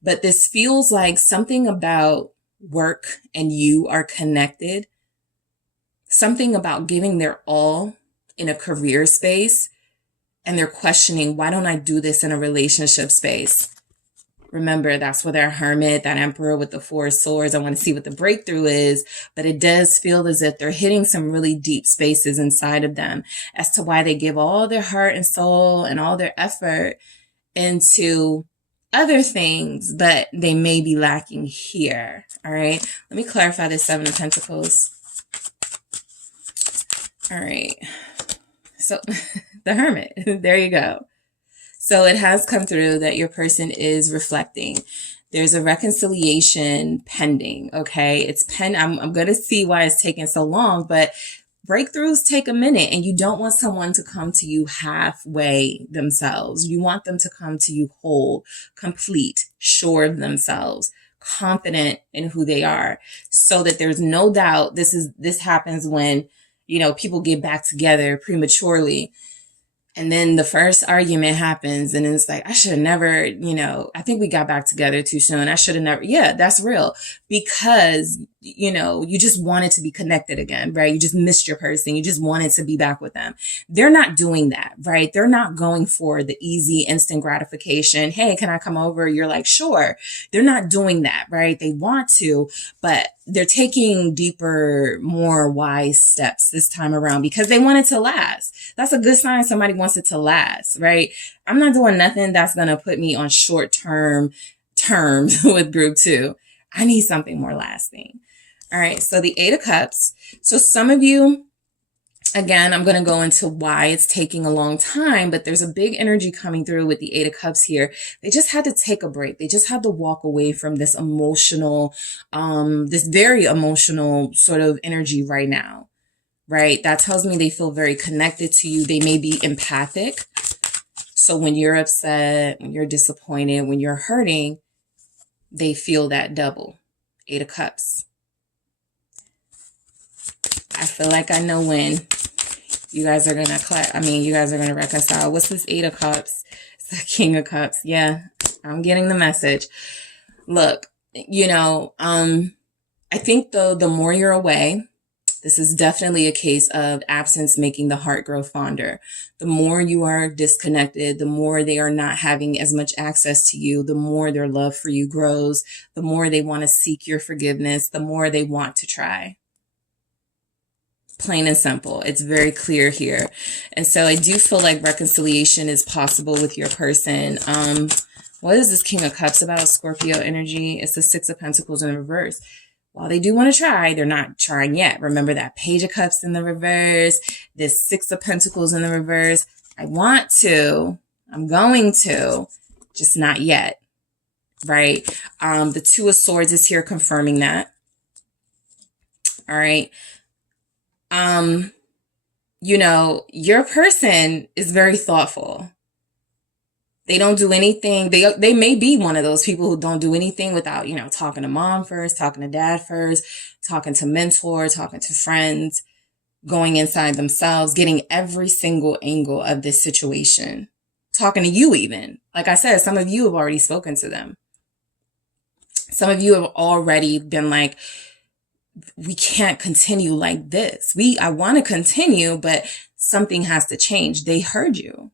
but this feels like something about work and you are connected. Something about giving their all in a career space. And they're questioning, why don't I do this in a relationship space? Remember, that's with our hermit, that emperor with the 4 swords. I want to see what the breakthrough is, but it does feel as if they're hitting some really deep spaces inside of them as to why they give all their heart and soul and all their effort into other things, but they may be lacking here. All right. Let me clarify this 7 of Pentacles. All right. So the hermit, there you go. So it has come through that your person is reflecting. There's a reconciliation pending. Okay. I'm going to see why it's taking so long, but breakthroughs take a minute and you don't want someone to come to you halfway themselves. You want them to come to you whole, complete, sure of themselves, confident in who they are, so that there's no doubt. This happens when, people get back together prematurely. And then the first argument happens and it's like, I should have never, I think we got back together too soon. I should have never. Yeah, that's real. Because, you just wanted to be connected again, right? You just missed your person. You just wanted to be back with them. They're not doing that, right? They're not going for the easy instant gratification. Hey, can I come over? You're like, sure. They're not doing that, right? They want to, but they're taking deeper, more wise steps this time around because they want it to last. That's a good sign somebody wants it to last, right? I'm not doing nothing that's going to put me on short-term terms with group 2. I need something more lasting. All right. So the 8 of Cups. So some of you, again, I'm going to go into why it's taking a long time, but there's a big energy coming through with the 8 of Cups here. They just had to take a break. They just had to walk away from this emotional, this very emotional sort of energy right now, right? That tells me they feel very connected to you. They may be empathic. So when you're upset, when you're disappointed, when you're hurting, they feel that double. 8 of Cups. I feel like I know when you guys are going to reconcile. What's this 8 of Cups? It's the King of Cups. Yeah, I'm getting the message. Look, I think though, the more you're away, this is definitely a case of absence making the heart grow fonder. The more you are disconnected, the more they are not having as much access to you, the more their love for you grows, the more they want to seek your forgiveness, the more they want to try. Plain and simple. It's very clear here. And so I do feel like reconciliation is possible with your person. What is this King of Cups about? Scorpio energy. It's the 6 of Pentacles in reverse. While they do want to try, they're not trying yet. Remember that Page of Cups in the reverse, this 6 of Pentacles in the reverse. I'm going to, just not yet, right? The 2 of Swords is here confirming that. All right. Your person is very thoughtful. They don't do anything. They may be one of those people who don't do anything without, talking to mom first, talking to dad first, talking to mentor, talking to friends, going inside themselves, getting every single angle of this situation, talking to you even. Like I said, some of you have already spoken to them. Some of you have already been like, we can't continue like this. I want to continue, but something has to change. They heard you.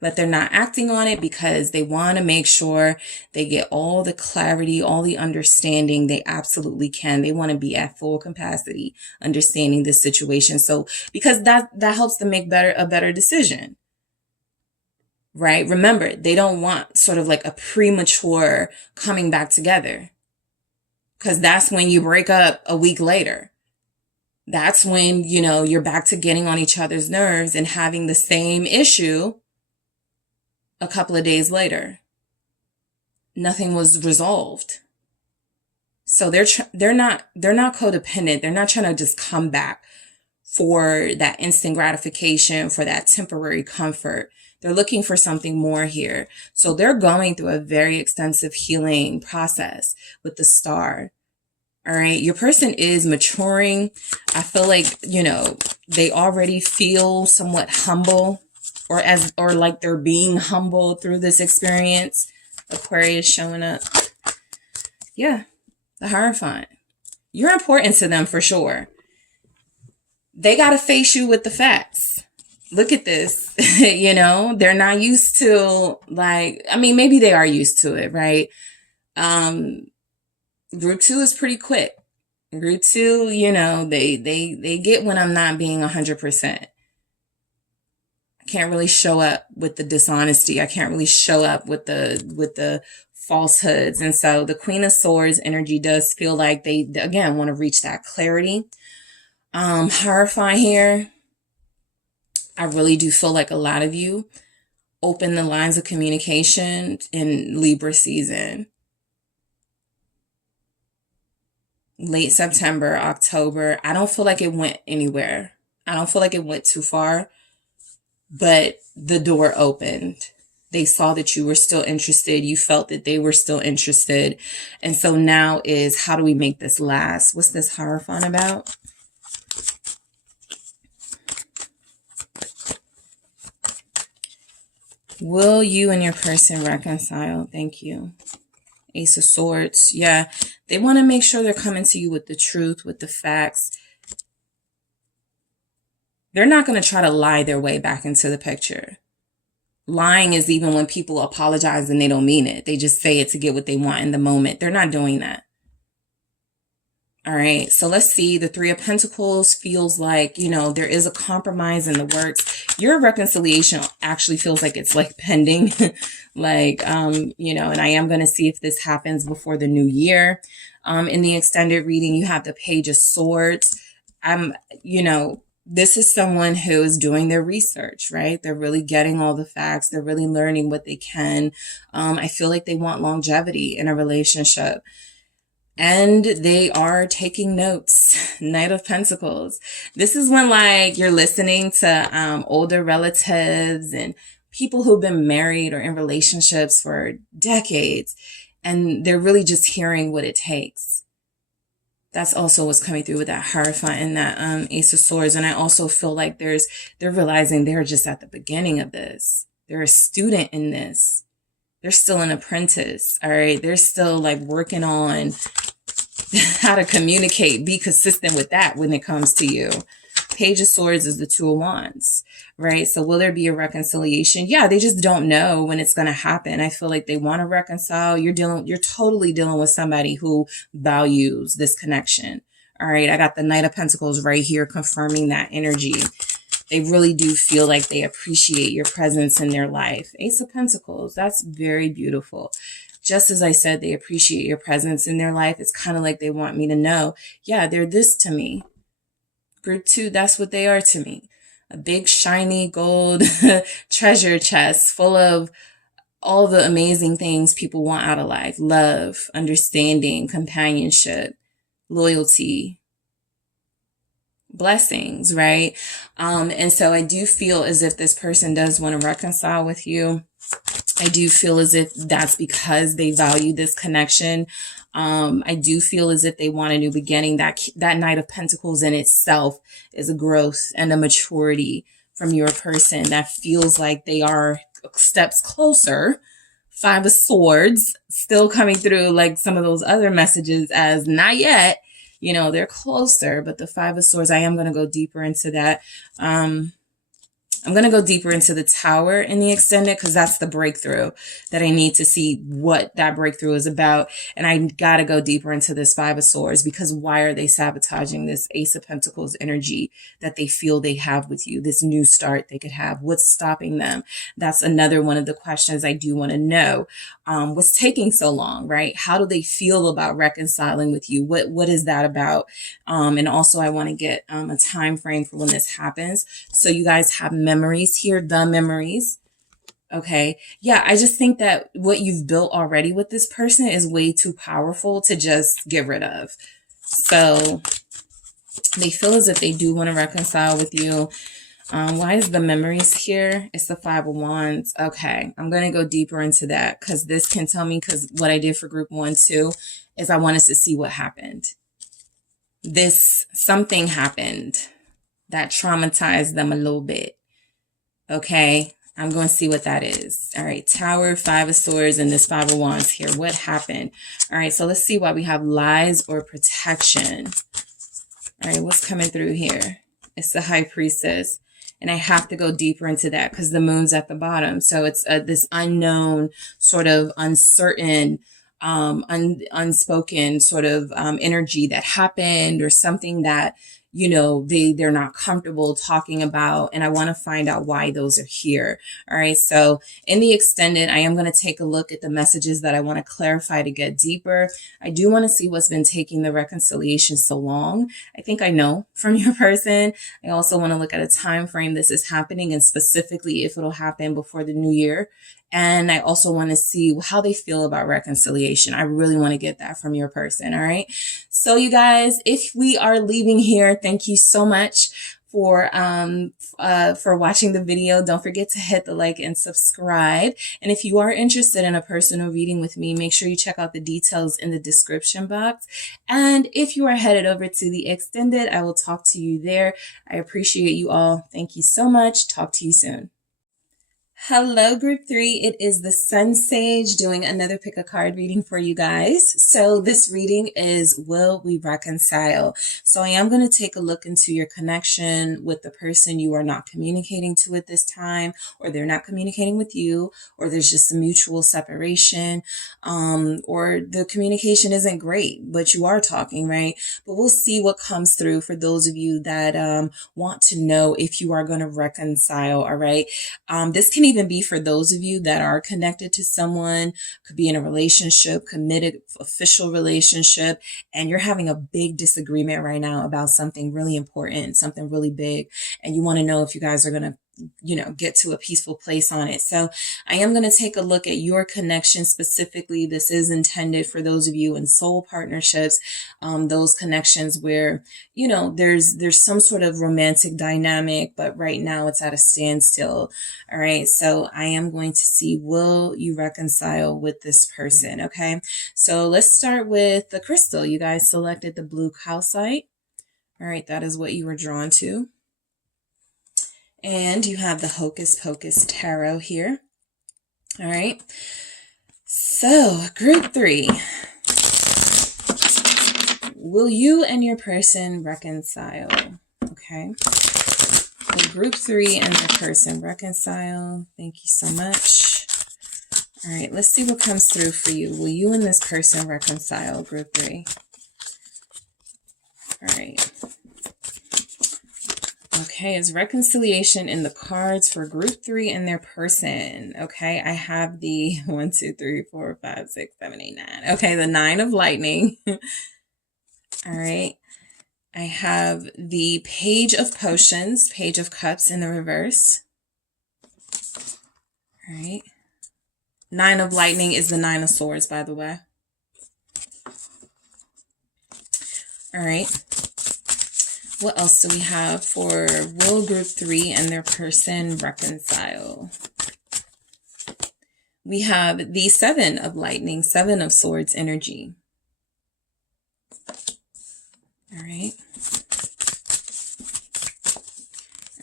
but they're not acting on it because they want to make sure they get all the clarity, all the understanding they absolutely can. They want to be at full capacity, understanding this situation. So, because that helps them make a better decision, right? Remember, they don't want sort of like a premature coming back together, because that's when you break up a week later. That's when, you know, you're back to getting on each other's nerves and having the same issue a couple of days later. Nothing was resolved. So they're not codependent. They're not trying to just come back for that instant gratification, for that temporary comfort. They're looking for something more here. So they're going through a very extensive healing process with the star. All right. Your person is maturing. I feel like, you know, they already feel somewhat humble, or like they're being humbled through this experience. Aquarius showing up. Yeah. The Hierophant. You're important to them for sure. They got to face you with the facts. Look at this. You know, they're not used to, like, I mean, maybe they are used to it, right? Group 2 is pretty quick. Group 2, you know, they get when I'm not being 100%. Can't really show up with the dishonesty. I can't really show up with the falsehoods. And so the Queen of Swords energy does feel like they, again, want to reach that clarity. Hierophant here. I really do feel like a lot of you open the lines of communication in Libra season. Late September, October. I don't feel like it went anywhere. I don't feel like it went too far. But the door opened. They saw that you were still interested. You felt that they were still interested. And so now is, how do we make this last? What's this Hierophant about? Will you and your person reconcile? Thank you. Ace of Swords. Yeah, they want to make sure they're coming to you with the truth, with the facts. They're not going to try to lie their way back into the picture. Lying is even when people apologize and they don't mean it. They just say it to get what they want in the moment. They're not doing that. All right. So let's see. The Three of Pentacles feels like, you know, there is a compromise in the works. Your reconciliation actually feels like it's like pending. Like, you know, and I am going to see if this happens before the new year. In the extended reading, you have the Page of Swords. You know, this is someone who is doing their research, right? They're really getting all the facts. They're really learning what they can. I feel like they want longevity in a relationship. And they are taking notes. Knight of Pentacles. This is when, like, you're listening to older relatives and people who've been married or in relationships for decades. And they're really just hearing what it takes. That's also what's coming through with that Hierophant and that Ace of Swords. And I also feel like they're realizing they're just at the beginning of this. They're a student in this. They're still an apprentice. All right. They're still like working on how to communicate, be consistent with that when it comes to you. Page of Swords is the Two of Wands, right? So will there be a reconciliation? Yeah, they just don't know when it's going to happen. I feel like they want to reconcile. You're totally dealing with somebody who values this connection. All right. I got the Knight of Pentacles right here confirming that energy. They really do feel like they appreciate your presence in their life. Ace of Pentacles. That's very beautiful. Just as I said, they appreciate your presence in their life. It's kind of like they want me to know, yeah, they're this to me. Group 2, that's what they are to me. A big, shiny gold treasure chest full of all the amazing things people want out of life. Love, understanding, companionship, loyalty, blessings, right? And so I do feel as if this person does want to reconcile with you. I do feel as if that's because they value this connection. I do feel as if they want a new beginning. That Knight of Pentacles in itself is a growth and a maturity from your person that feels like they are steps closer. Five of Swords still coming through like some of those other messages as not yet. You know, they're closer, but the Five of Swords, I am going to go deeper into that. I'm going to go deeper into the Tower in the extended because that's the breakthrough that I need to see what that breakthrough is about. And I got to go deeper into this Five of Swords because why are they sabotaging this Ace of Pentacles energy that they feel they have with you, this new start they could have? What's stopping them? That's another one of the questions I do want to know. What's taking so long, right? How do they feel about reconciling with you? What is that about? And also I want to get a time frame for when this happens. So you guys have memories here, the memories. Okay. Yeah. I just think that what you've built already with this person is way too powerful to just get rid of. So they feel as if they do want to reconcile with you. Why is the memories here? It's the Five of Wands. Okay. I'm going to go deeper into that because this can tell me, because what I did for group 1 too is I wanted to see what happened. Something happened that traumatized them a little bit. Okay. I'm going to see what that is. All right. Tower, Five of Swords, and this Five of Wands here. What happened? All right. So let's see why we have lies or protection. All right. What's coming through here? It's the High Priestess. And I have to go deeper into that because the moon's at the bottom. So it's this unknown, sort of uncertain, unspoken sort of energy that happened, or something that, you know, they're not comfortable talking about. And I want to find out why those are here. All right. So in the extended, I am going to take a look at the messages that I want to clarify to get deeper. I do want to see what's been taking the reconciliation so long. I think I know from your person. I also want to look at a time frame this is happening, and specifically if it'll happen before the new year. And I also want to see how they feel about reconciliation. I really want to get that from your person. All right. So you guys, if we are leaving here, thank you so much for watching the video. Don't forget to hit the like and subscribe. And if you are interested in a personal reading with me, make sure you check out the details in the description box. And if you are headed over to the extended, I will talk to you there. I appreciate you all. Thank you so much. Talk to you soon. Hello, group 3. It is the SunSage doing another pick a card reading for you guys. So this reading is, will we reconcile? So I am going to take a look into your connection with the person you are not communicating to at this time, or they're not communicating with you, or there's just a mutual separation, or the communication isn't great, but you are talking, right? But we'll see what comes through for those of you that want to know if you are going to reconcile. All right. This can even be for those of you that are connected to someone, could be in a relationship, committed, official relationship, and you're having a big disagreement right now about something really important, something really big, and you want to know if you guys are going to, you know, get to a peaceful place on it. So I am going to take a look at your connection specifically. This is intended for those of you in soul partnerships, those connections where, you know, there's some sort of romantic dynamic, but right now it's at a standstill. All right. So I am going to see, will you reconcile with this person? Okay. So let's start with the crystal. You guys selected the blue calcite. All right. That is what you were drawn to. And you have the Hocus Pocus Tarot here. All right. So, group 3. Will you and your person reconcile? Okay. Will group 3 and their person reconcile? Thank you so much. All right. Let's see what comes through for you. Will you and this person reconcile, group 3? All right. Okay, is reconciliation in the cards for group 3 and their person. Okay, I have the 1, 2, 3, 4, 5, 6, 7, 8, 9. Okay, the 9 of lightning. All right. I have the Page of Potions, Page of Cups in the reverse. All right. 9 of lightning is the 9 of swords, by the way. All right. What else do we have for will group 3 and their person reconcile? We have the 7 of lightning, 7 of swords energy. All right.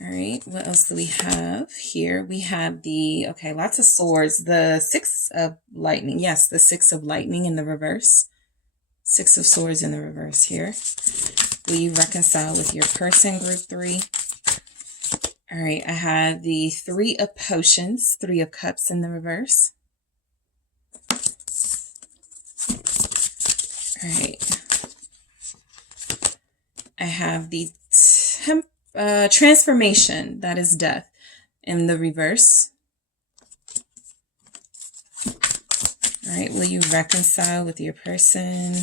All right. What else do we have here? We have the, okay, lots of swords. The 6 of lightning. Yes, the 6 of lightning in the reverse. 6 of swords in the reverse here. Will you reconcile with your person, group 3? All right, I have the Three of Potions, Three of Cups in the reverse. All right. I have the Transformation, that is Death, in the reverse. All right, will you reconcile with your person?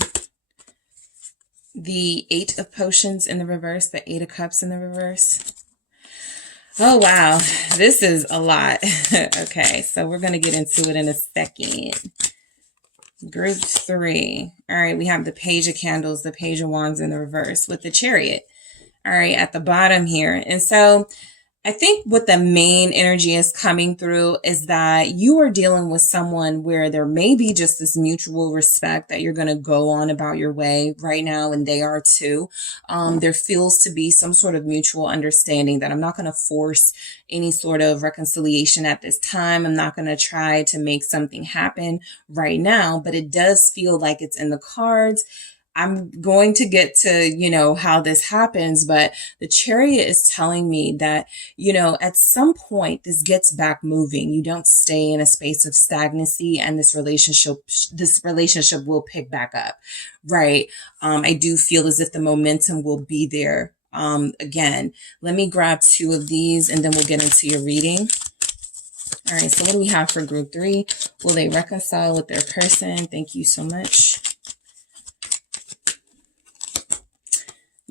The Eight of Potions in the reverse, the Eight of Cups in the reverse. Oh, wow. This is a lot. Okay, so we're going to get into it in a second. Group 3. All right, we have the Page of Candles, the Page of Wands in the reverse with the Chariot. All right, at the bottom here. And so I think what the main energy is coming through is that you are dealing with someone where there may be just this mutual respect that you're going to go on about your way right now, and they are too. There feels to be some sort of mutual understanding that I'm not going to force any sort of reconciliation at this time. I'm not going to try to make something happen right now, but it does feel like it's in the cards. I'm going to get to, how this happens, but the Chariot is telling me that, at some point this gets back moving. You don't stay in a space of stagnancy, and this relationship will pick back up, right? I do feel as if the momentum will be there. Again, let me grab 2 of these and then we'll get into your reading. All right, so what do we have for group 3? Will they reconcile with their person? Thank you so much.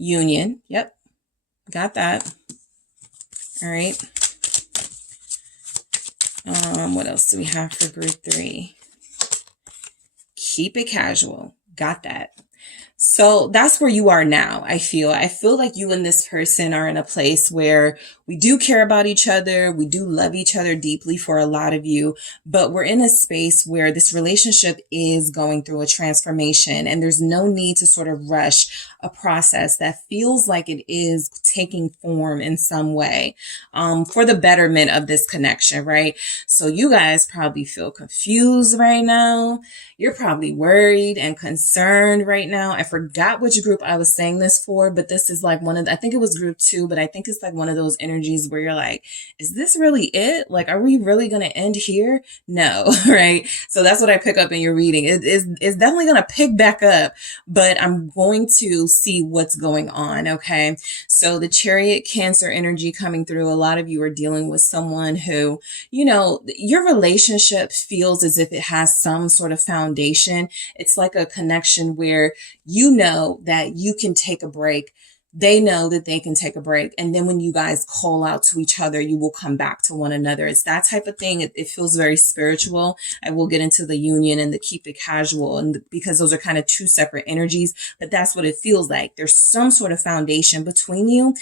Union. Yep. Got that. All right. What else do we have for group 3? Keep it casual. Got that. So that's where you are now. I feel like you and this person are in a place where we do care about each other. We do love each other deeply for a lot of you, but we're in a space where this relationship is going through a transformation, and there's no need to sort of rush a process that feels like it is taking form in some way, for the betterment of this connection, right? So you guys probably feel confused right now. You're probably worried and concerned right now. I forgot which group I was saying this for, but this is like I think it was group 2, but I think it's like one of those energies where you're like, is this really it? Like, are we really going to end here? No, right? So that's what I pick up in your reading. It's definitely going to pick back up, but I'm going to see what's going on. Okay. So the Chariot, Cancer energy coming through. A lot of you are dealing with someone who, your relationship feels as if it has some sort of foundation. It's like a connection where you know that you can take a break. They know that they can take a break. And then when you guys call out to each other, you will come back to one another. It's that type of thing. It feels very spiritual. I will get into the union and the keep it casual, and because those are kind of 2 separate energies, but that's what it feels like. There's some sort of foundation between you.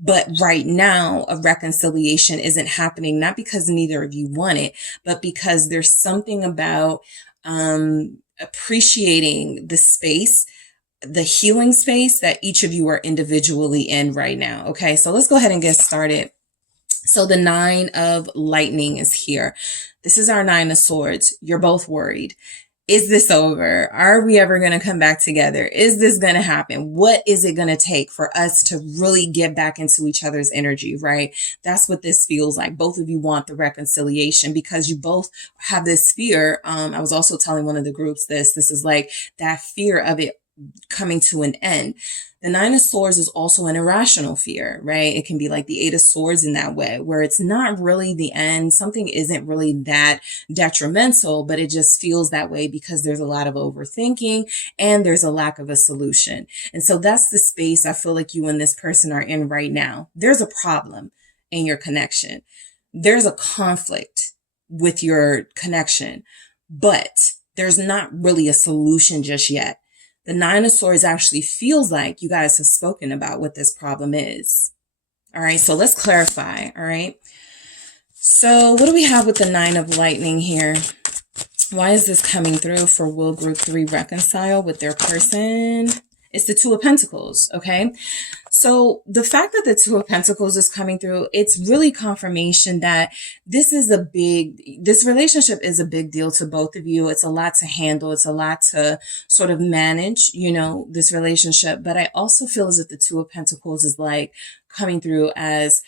But right now, a reconciliation isn't happening, not because neither of you want it, but because there's something about appreciating the space, the healing space that each of you are individually in right now. Okay, so let's go ahead and get started. So the 9 of Lightning is here. This is our 9 of Swords. You're both worried. Is this over? Are we ever going to come back together? Is this going to happen? What is it going to take for us to really get back into each other's energy, right? That's what this feels like. Both of you want the reconciliation because you both have this fear. I was also telling one of the groups this is like that fear of it coming to an end. The 9 of Swords is also an irrational fear, right? It can be like the 8 of Swords in that way, where it's not really the end. Something isn't really that detrimental, but it just feels that way because there's a lot of overthinking and there's a lack of a solution. And so that's the space I feel like you and this person are in right now. There's a problem in your connection. There's a conflict with your connection, but there's not really a solution just yet. The 9 of Swords actually feels like you guys have spoken about what this problem is. All right, so let's clarify. All right. So what do we have with the 9 of Lightning here? Why is this coming through for will group 3 reconcile with their person? It's the 2 of Pentacles. Okay. So the fact that the 2 of Pentacles is coming through, it's really confirmation that this relationship is a big deal to both of you. It's a lot to handle. It's a lot to sort of manage, this relationship. But I also feel as if the 2 of Pentacles is like coming through as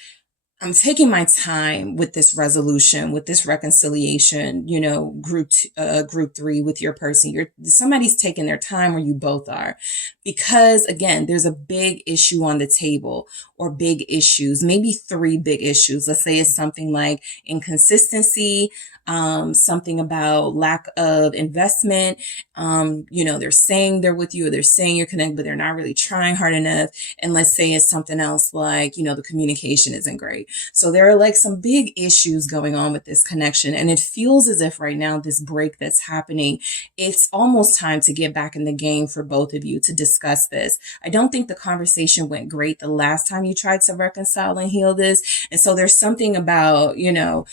I'm taking my time with this resolution, with this reconciliation, you know, group 3 with your person. Somebody's taking their time, or you both are, because again, there's a big issue on the table, or big issues, maybe 3 big issues. Let's say it's something like inconsistency, something about lack of investment. You know, they're saying they're with you, or they're saying you're connected, but they're not really trying hard enough. And let's say it's something else like, you know, the communication isn't great. So there are like some big issues going on with this connection. And it feels as if right now, this break that's happening, it's almost time to get back in the game for both of you to discuss this. I don't think the conversation went great the last time you tried to reconcile and heal this. And so there's something about, you know,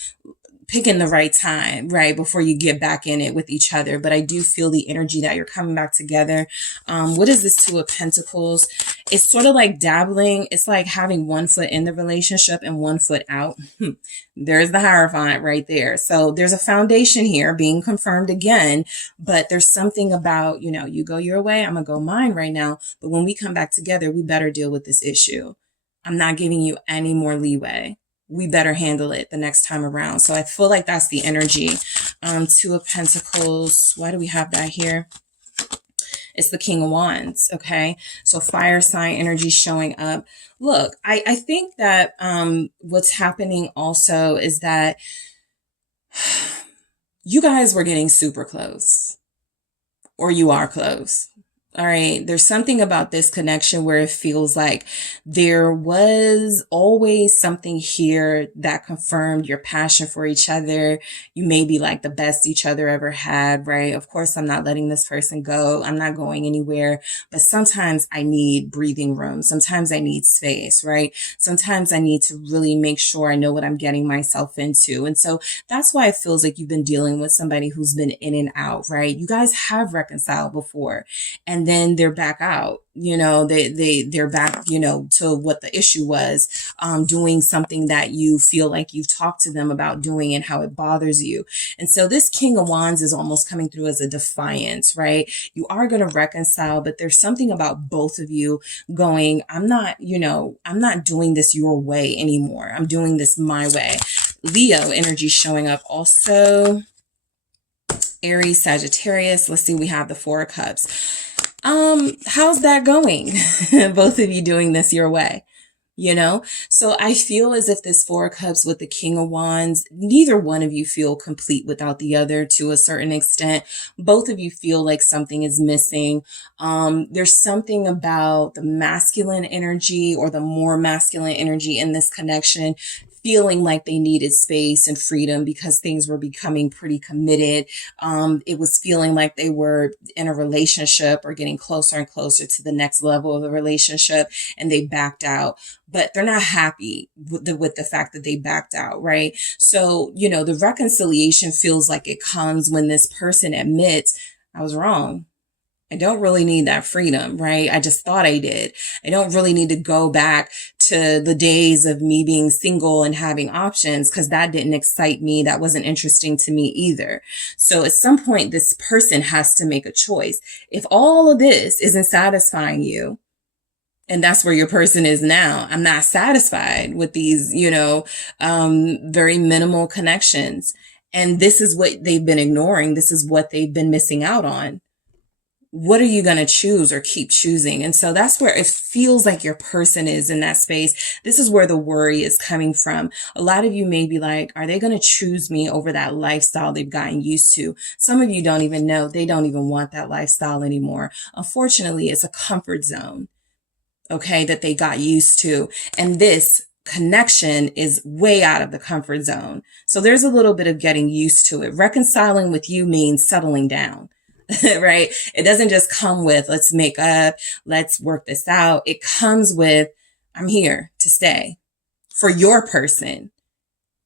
picking the right time, right, before you get back in it with each other. But I do feel the energy that you're coming back together. What is this 2 of Pentacles? It's sort of like dabbling. It's like having one foot in the relationship and one foot out. There's the Hierophant right there. So there's a foundation here being confirmed again, but there's something about, you know, you go your way, I'm gonna go mine right now. But when we come back together, we better deal with this issue. I'm not giving you any more leeway. We better handle it the next time around. So I feel like that's the energy. 2 of Pentacles. Why do we have that here? It's the King of Wands. Okay. So fire sign energy showing up. Look, I think that what's happening also is that you guys were getting super close, or you are close. All right. There's something about this connection where it feels like there was always something here that confirmed your passion for each other. You may be like the best each other ever had, right? Of course, I'm not letting this person go. I'm not going anywhere. But sometimes I need breathing room. Sometimes I need space, right? Sometimes I need to really make sure I know what I'm getting myself into. And so that's why it feels like you've been dealing with somebody who's been in and out, right? You guys have reconciled before. And then they're back out, you know, they're back, you know, to what the issue was, doing something that you feel like you've talked to them about doing and how it bothers you. And so this King of Wands is almost coming through as a defiance, right? You are going to reconcile, but there's something about both of you going, I'm not doing this your way anymore. I'm doing this my way. Leo energy showing up also. Aries, Sagittarius. Let's see, we have the 4 of Cups. How's that going? Both of you doing this your way, you know? So I feel as if this 4 of Cups with the King of Wands, neither one of you feel complete without the other to a certain extent. Both of you feel like something is missing. There's something about the masculine energy, or the more masculine energy in this connection, feeling like they needed space and freedom because things were becoming pretty committed. It was feeling like they were in a relationship or getting closer and closer to the next level of the relationship, and they backed out. But they're not happy with the fact that they backed out, right? So, you know, the reconciliation feels like it comes when this person admits, I was wrong. I don't really need that freedom, right? I just thought I did. I don't really need to go back to the days of me being single and having options, because that didn't excite me. That wasn't interesting to me either. So at some point, this person has to make a choice. If all of this isn't satisfying you, and that's where your person is now, I'm not satisfied with these, you know, very minimal connections. And this is what they've been ignoring. This is what they've been missing out on. What are you going to choose or keep choosing? And so that's where it feels like your person is in that space. This is where the worry is coming from. A lot of you may be like, are they going to choose me over that lifestyle they've gotten used to? Some of you don't even know. They don't even want that lifestyle anymore. Unfortunately, it's a comfort zone, okay, that they got used to. And this connection is way out of the comfort zone. So there's a little bit of getting used to it. Reconciling with you means settling down. Right? It doesn't just come with, let's make up, let's work this out. It comes with, I'm here to stay for your person.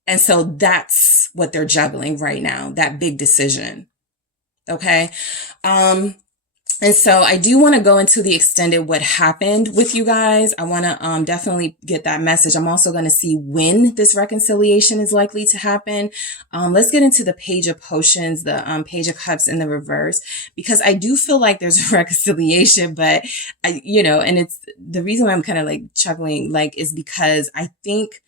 And so that's what they're juggling right now, that big decision. Okay. And so I do want to go into the extended what happened with you guys. I want to definitely get that message. I'm also going to see when this reconciliation is likely to happen. Let's get into the Page of Potions, the Page of Cups in the reverse, because I do feel like there's a reconciliation, but and it's the reason why I'm kind of like chuckling, like, is because I think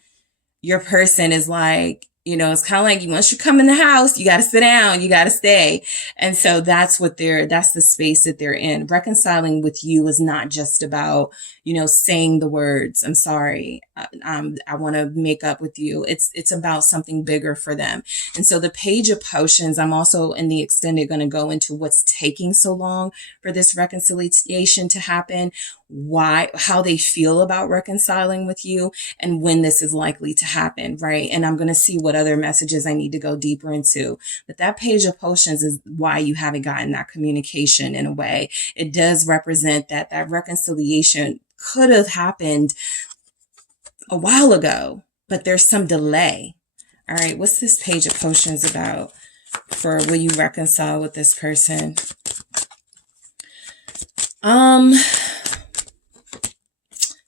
your person is like, you know, it's kind of like once you come in the house, you got to sit down, you got to stay. And so that's that's the space that they're in. Reconciling with you is not just about, you know, saying the words, I'm sorry, I want to make up with you. It's about something bigger for them. And so the Page of Potions, I'm also in the extended going to go into what's taking so long for this reconciliation to happen, why, how they feel about reconciling with you, and when this is likely to happen, right? And I'm going to see what other messages I need to go deeper into. But that Page of Potions is why you haven't gotten that communication in a way. It does represent that reconciliation could have happened a while ago, but there's some delay. All right, what's this Page of Potions about for will you reconcile with this person?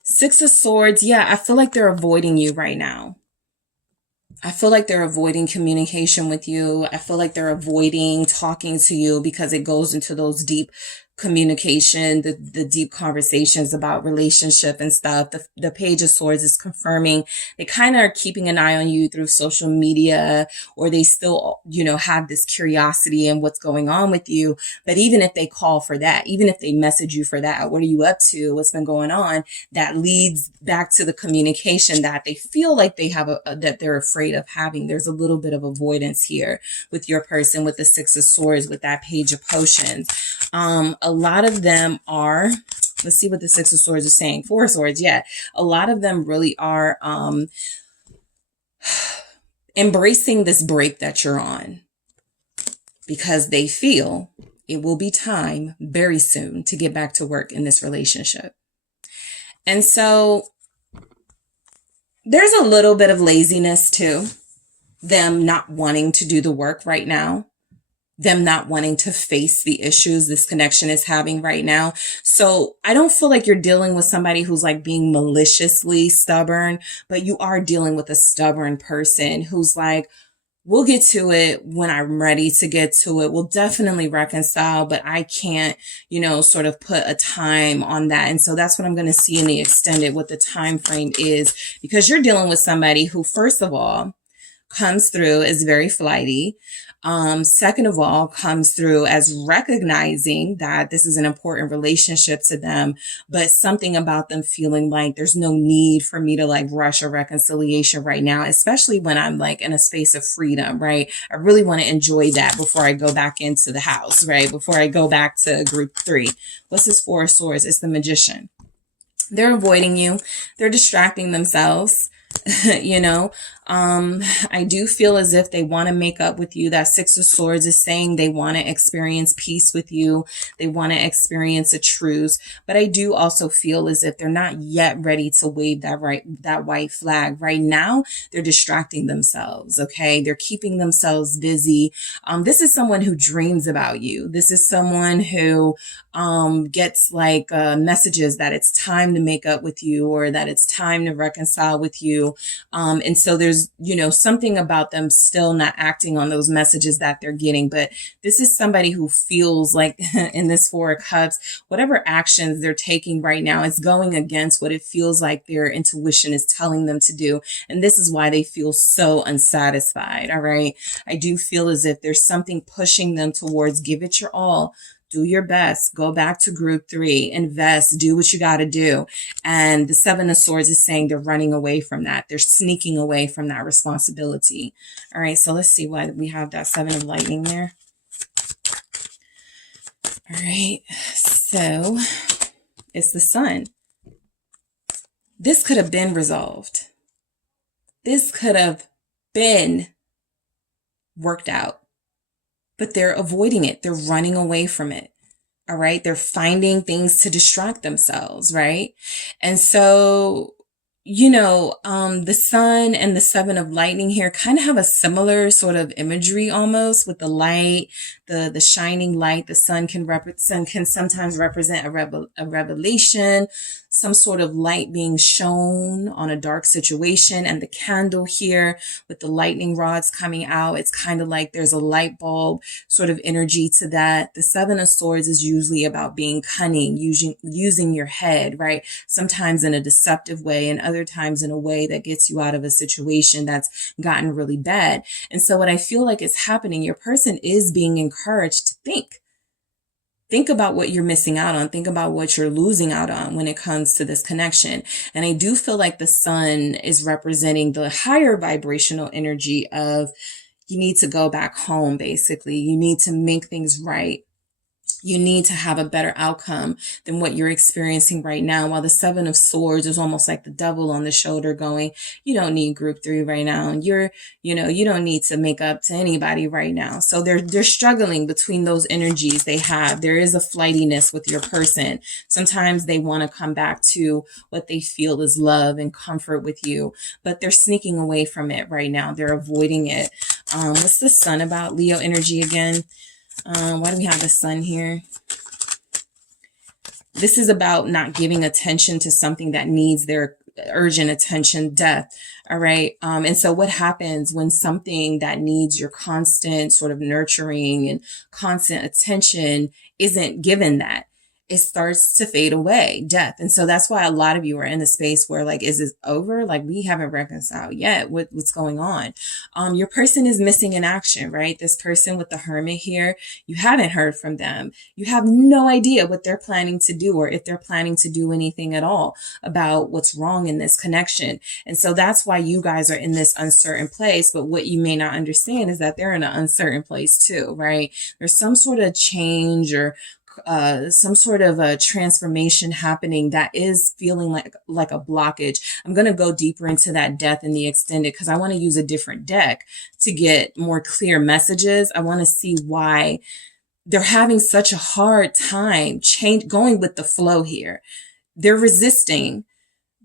Six of Swords. Yeah, I feel like they're avoiding you right now. I feel like they're avoiding communication with you. I feel like they're avoiding talking to you because it goes into those deep communication, the deep conversations about relationship and stuff. The Page of Swords is confirming they kind of are keeping an eye on you through social media, or they still, you know, have this curiosity in what's going on with you. But even if they call for that, even if they message you for that, what are you up to? What's been going on? That leads back to the communication that they feel like they have that they're afraid of having. There's a little bit of avoidance here with your person with the Six of Swords, with that Page of Potions. A lot of them are, let's see what the Six of Swords is saying. Four of Swords, yeah. A lot of them really are embracing this break that you're on because they feel it will be time very soon to get back to work in this relationship. And so there's a little bit of laziness too. Them not wanting to do the work right now. Them not wanting to face the issues this connection is having right now. So I don't feel like you're dealing with somebody who's like being maliciously stubborn, but you are dealing with a stubborn person who's like, we'll get to it when I'm ready to get to it. We'll definitely reconcile, but I can't, you know, sort of put a time on that. And so that's what I'm going to see in the extended, what the time frame is, because you're dealing with somebody who, first of all, comes through as very flighty. Second of all, comes through as recognizing that this is an important relationship to them, but something about them feeling like there's no need for me to like rush a reconciliation right now, especially when I'm like in a space of freedom, right? I really want to enjoy that before I go back into the house, right? Before I go back to group 3. What's this Four of Swords? It's the Magician. They're avoiding you. They're distracting themselves. You know, I do feel as if they want to make up with you. That Six of Swords is saying they want to experience peace with you. They want to experience a truce. But I do also feel as if they're not yet ready to wave that white flag. Right now, they're distracting themselves. Okay. They're keeping themselves busy. This is someone who dreams about you. This is someone who gets like messages that it's time to make up with you, or that it's time to reconcile with you. And so there's, you know, something about them still not acting on those messages that they're getting. But this is somebody who feels like in this Four of Cups, whatever actions they're taking right now is going against what it feels like their intuition is telling them to do. And this is why they feel so unsatisfied. All right. I do feel as if there's something pushing them towards give it your all. Do your best. Go back to group 3. Invest. Do what you got to do. And the Seven of Swords is saying they're running away from that. They're sneaking away from that responsibility. All right. So let's see why we have that Seven of Lightning there. All right. So it's the Sun. This could have been resolved. This could have been worked out. But they're avoiding it. They're running away from it. All right. They're finding things to distract themselves. Right. And so, you know, the Sun and the Seven of Lightning here kind of have a similar sort of imagery almost with the light, the shining light. The sun can sometimes represent a revelation, some sort of light being shown on a dark situation. And the candle here with the lightning rods coming out, it's kind of like there's a light bulb sort of energy to that. The Seven of Swords is usually about being cunning, using your head, right? Sometimes in a deceptive way, and other other times in a way that gets you out of a situation that's gotten really bad. And so what I feel like is happening, your person is being encouraged to think. Think about what you're missing out on. Think about what you're losing out on when it comes to this connection. And I do feel like the sun is representing the higher vibrational energy of you need to go back home, basically. You need to make things right. You need to have a better outcome than what you're experiencing right now. While the Seven of Swords is almost like the devil on the shoulder going, you don't need group 3 right now. And you don't need to make up to anybody right now. So they're struggling between those energies they have. There is a flightiness with your person. Sometimes they want to come back to what they feel is love and comfort with you, but they're sneaking away from it right now. They're avoiding it. What's the sun about? Leo energy again. Why do we have the sun here? This is about not giving attention to something that needs their urgent attention, death. All right. And so what happens when something that needs your constant sort of nurturing and constant attention isn't given that? It starts to fade away, death. And so that's why a lot of you are in the space where like, is this over? Like we haven't reconciled yet. What's going on? Your person is missing in action, right? This person with the Hermit here, you haven't heard from them. You have no idea what they're planning to do or if they're planning to do anything at all about what's wrong in this connection. And so that's why you guys are in this uncertain place. But what you may not understand is that they're in an uncertain place too, right? There's some sort of change or some sort of a transformation happening that is feeling like a blockage. I'm going to go deeper into that death in the extended because I want to use a different deck to get more clear messages. I want to see why they're having such a hard time going with the flow here. They're resisting,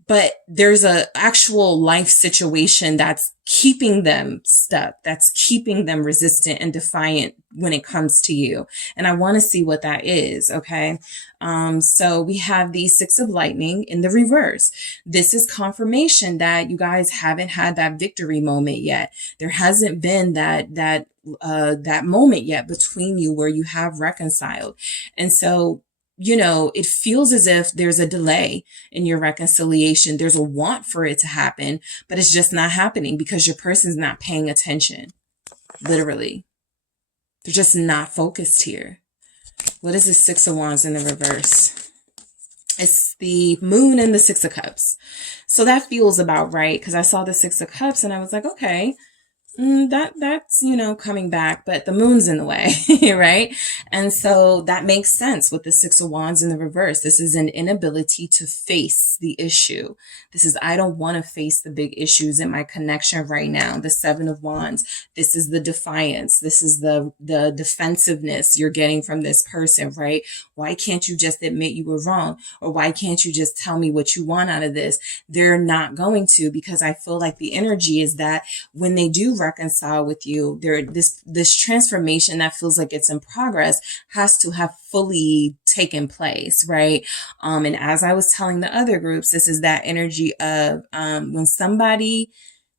but there's a actual life situation that's keeping them stuck, that's keeping them resistant and defiant when it comes to you. And I want to see what that is. Okay. So we have the Six of Lightning in the reverse. This is confirmation that you guys haven't had that victory moment yet. There hasn't been that moment yet between you where you have reconciled. And so it feels as if there's a delay in your reconciliation. There's a want for it to happen, but it's just not happening because your person's not paying attention. Literally. They're just not focused here. What is the Six of Wands in the reverse? It's the Moon and the Six of Cups. So that feels about right because I saw the Six of Cups and I was like, okay, that's, coming back, but the moon's in the way, right? And so that makes sense with the Six of Wands in the reverse. This is an inability to face the issue. This is, I don't want to face the big issues in my connection right now. The Seven of Wands. This is the defiance. This is the defensiveness you're getting from this person, right? Why can't you just admit you were wrong? Or why can't you just tell me what you want out of this? They're not going to, because I feel like the energy is that when they do reconcile with you, this transformation that feels like it's in progress has to have fully taken place, right? And as I was telling the other groups, this is that energy of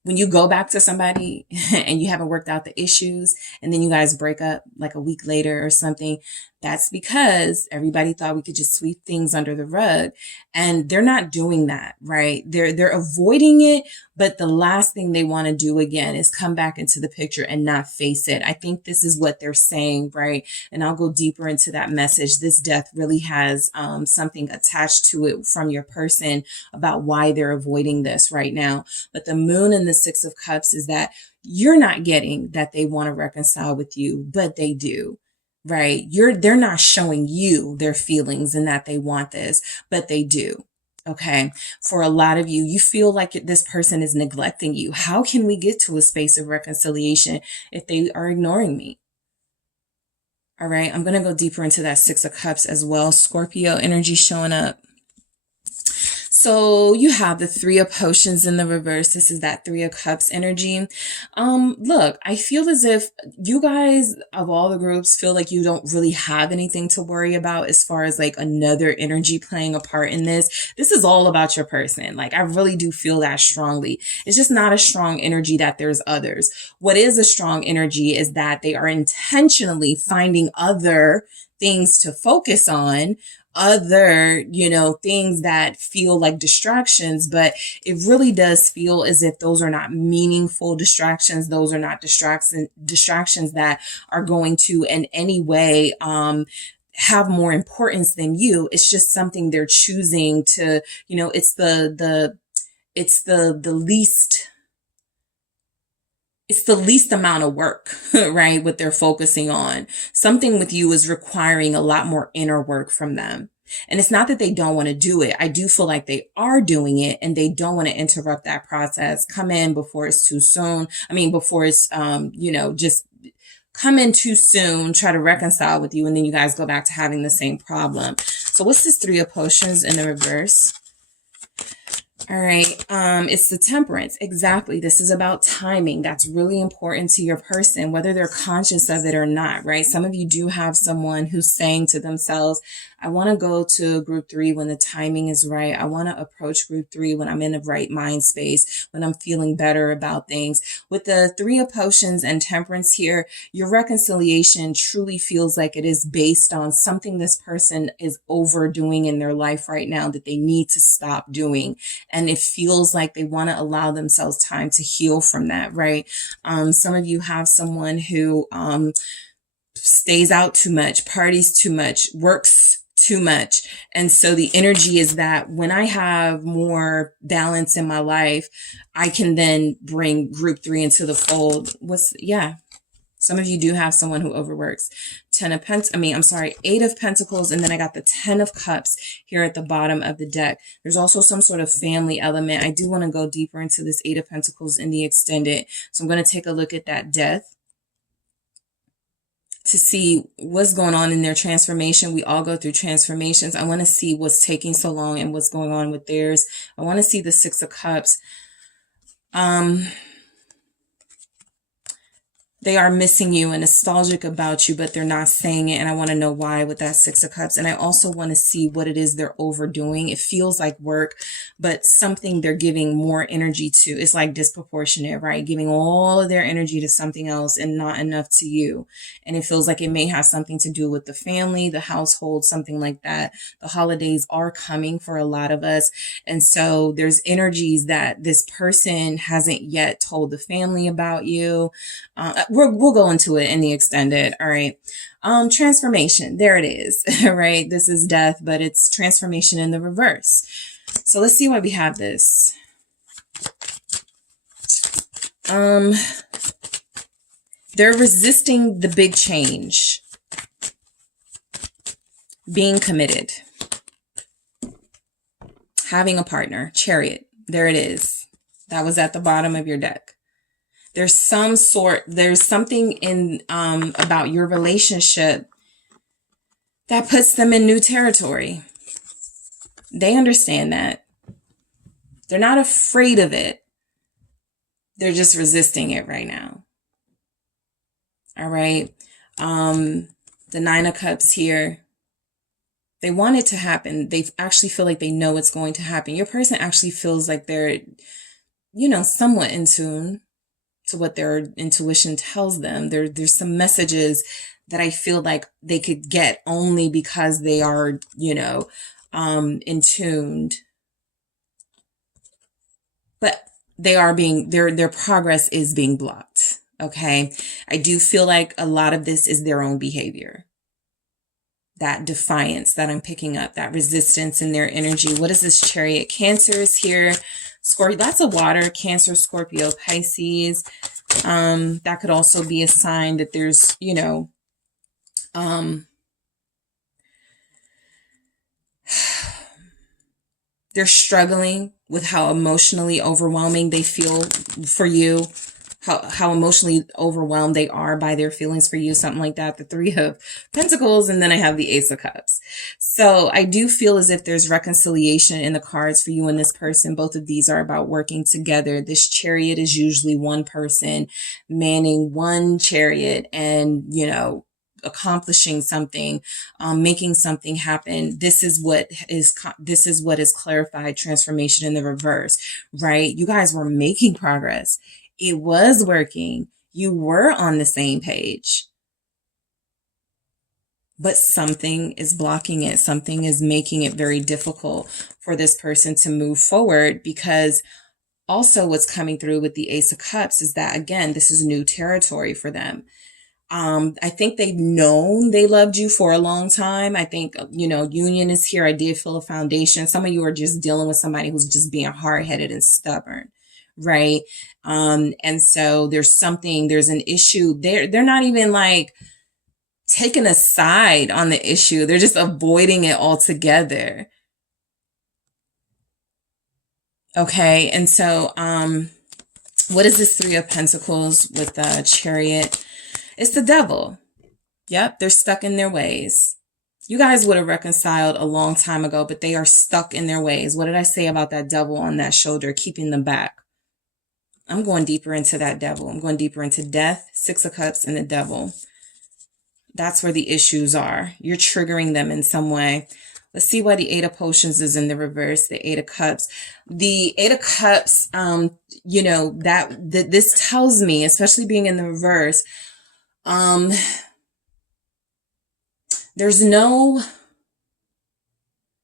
when you go back to somebody and you haven't worked out the issues and then you guys break up like a week later or something, that's because everybody thought we could just sweep things under the rug, and they're not doing that, right? They're avoiding it, but the last thing they want to do again is come back into the picture and not face it. I think this is what they're saying, right? And I'll go deeper into that message. This death really has something attached to it from your person about why they're avoiding this right now. But the Moon and the Six of Cups is that you're not getting that they want to reconcile with you, but they do. Right? They're not showing you their feelings and that they want this, but they do. Okay. For a lot of you, you feel like this person is neglecting you. How can we get to a space of reconciliation if they are ignoring me? All right. I'm going to go deeper into that Six of Cups as well. Scorpio energy showing up. So you have the Three of Potions in the reverse. This is that Three of Cups energy. Look, I feel as if you guys of all the groups feel like you don't really have anything to worry about as far as like another energy playing a part in this. This is all about your person. Like I really do feel that strongly. It's just not a strong energy that there's others. What is a strong energy is that they are intentionally finding other things to focus on other, things that feel like distractions, but it really does feel as if those are not meaningful distractions. Those are not distractions that are going to in any way, have more importance than you. It's just something they're choosing to, it's the least amount of work, right? What they're focusing on. Something with you is requiring a lot more inner work from them. And it's not that they don't want to do it. I do feel like they are doing it and they don't want to interrupt that process, come in before it's too soon. Before it's, just come in too soon, try to reconcile with you, and then you guys go back to having the same problem. So what's this Three of Potions in the reverse? All right. It's the Temperance. Exactly. This is about timing. That's really important to your person, whether they're conscious of it or not, right? Some of you do have someone who's saying to themselves, I want to go to group 3 when the timing is right. I want to approach group 3 when I'm in the right mind space, when I'm feeling better about things. With the Three of Potions and Temperance here, your reconciliation truly feels like it is based on something this person is overdoing in their life right now that they need to stop doing. And it feels like they want to allow themselves time to heal from that, right? Some of you have someone who stays out too much, parties too much, works too much. And so the energy is that when I have more balance in my life, I can then bring group 3 into the fold. Some of you do have someone who overworks. Eight of Pentacles, and then I got the 10 of Cups here at the bottom of the deck. There's also some sort of family element. I do want to go deeper into this 8 of Pentacles in the extended. So I'm going to take a look at that Death to see what's going on in their transformation. We all go through transformations. I want to see what's taking so long and what's going on with theirs. I want to see the 6 of Cups. They are missing you and nostalgic about you, but they're not saying it. And I want to know why with that 6 of Cups. And I also want to see what it is they're overdoing. It feels like work, but something they're giving more energy to. It's like disproportionate, right? Giving all of their energy to something else and not enough to you. And it feels like it may have something to do with the family, the household, something like that. The holidays are coming for a lot of us. And so there's energies that this person hasn't yet told the family about you. We'll go into it in the extended. All right. Transformation. There it is. Right. This is Death, but it's transformation in the reverse. So let's see why we have this. They're resisting the big change. Being committed. Having a partner. Chariot. There it is. That was at the bottom of your deck. There's something in, about your relationship that puts them in new territory. They understand that. They're not afraid of it. They're just resisting it right now. All right. The 9 of Cups here. They want it to happen. They actually feel like they know it's going to happen. Your person actually feels like they're, somewhat in tune to what their intuition tells them. There's some messages that I feel like they could get only because they are, in tuned. But they are their progress is being blocked. Okay. I do feel like a lot of this is their own behavior. That defiance that I'm picking up, that resistance in their energy. What is this Chariot? Cancer is here. Scorpio, lots of water, Cancer, Scorpio, Pisces. That could also be a sign that there's, they're struggling with how emotionally overwhelming they feel for you, how emotionally overwhelmed they are by their feelings for you, something like that. The 3 of Pentacles, and then I have the Ace of Cups. So I do feel as if there's reconciliation in the cards for you and this person. Both of these are about working together. This Chariot is usually one person manning one chariot and, accomplishing something, making something happen. This is what is clarified transformation in the reverse, right? You guys were making progress. It was working. You were on the same page. but something is blocking it. Something is making it very difficult for this person to move forward, because also what's coming through with the Ace of Cups is that, again, this is new territory for them. I think they've known they loved you for a long time. I think, union is here. I did feel a foundation. Some of you are just dealing with somebody who's just being hard-headed and stubborn, right? And so there's an issue. They're not even like taking a side on the issue. They're just avoiding it altogether. Okay, and so what is this Three of Pentacles with the Chariot? It's the devil. Yep, they're stuck in their ways. You guys would have reconciled a long time ago, but they are stuck in their ways. What did I say about that devil on that shoulder, keeping them back? I'm going deeper into that devil. I'm going deeper into Death, Six of Cups, and the devil. That's where the issues are. You're triggering them in some way. Let's see why the Eight of Potions is in the reverse, the Eight of Cups. The Eight of Cups, this tells me, especially being in the reverse,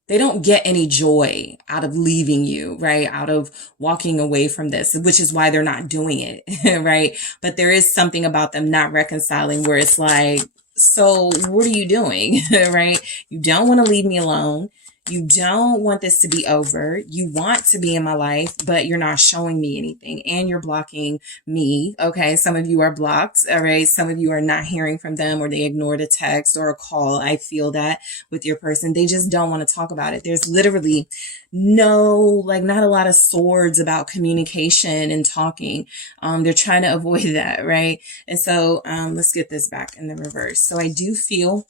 they don't get any joy out of leaving you, right? Out of walking away from this, which is why they're not doing it, right? But there is something about them not reconciling where it's like, so what are you doing, right? You don't want to leave me alone. You don't want this to be over. You want to be in my life, but you're not showing me anything, and you're blocking me. Okay. Some of you are blocked. All right. Some of you are not hearing from them, or they ignored a text or a call. I feel that with your person. They just don't want to talk about it. There's literally not a lot of swords about communication and talking. They're trying to avoid that. Right. And so, let's get this back in the reverse. So I do feel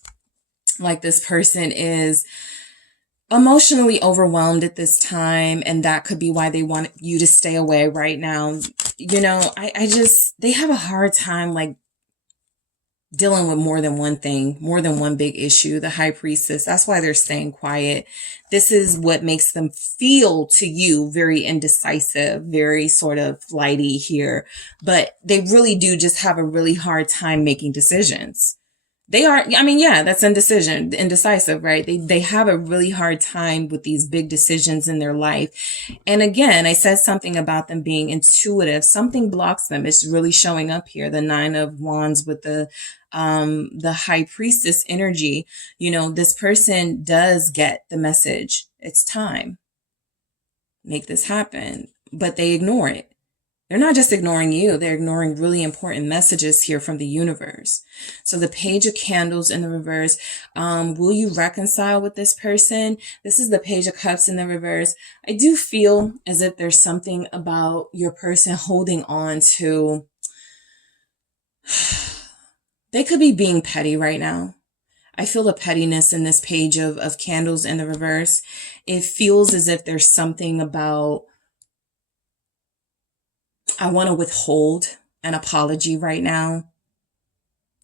like this person is emotionally overwhelmed at this time, and that could be why they want you to stay away right now. They have a hard time like dealing with more than one thing, more than one big issue. The High Priestess, that's why they're staying quiet. This is what makes them feel to you very indecisive, very sort of flighty here, but they really do just have a really hard time making decisions. They are, that's indecisive, right? They have a really hard time with these big decisions in their life. And again, I said something about them being intuitive. Something blocks them. It's really showing up here. The Nine of Wands with the High Priestess energy. This person does get the message. It's time. Make this happen. But they ignore it. They're not just ignoring you. They're ignoring really important messages here from the universe. So the Page of Candles in the reverse. Will you reconcile with this person? This is the Page of Cups in the reverse. I do feel as if there's something about your person holding on to. They could be being petty right now. I feel the pettiness in this Page of Candles in the reverse. It feels as if there's something about, I want to withhold an apology right now.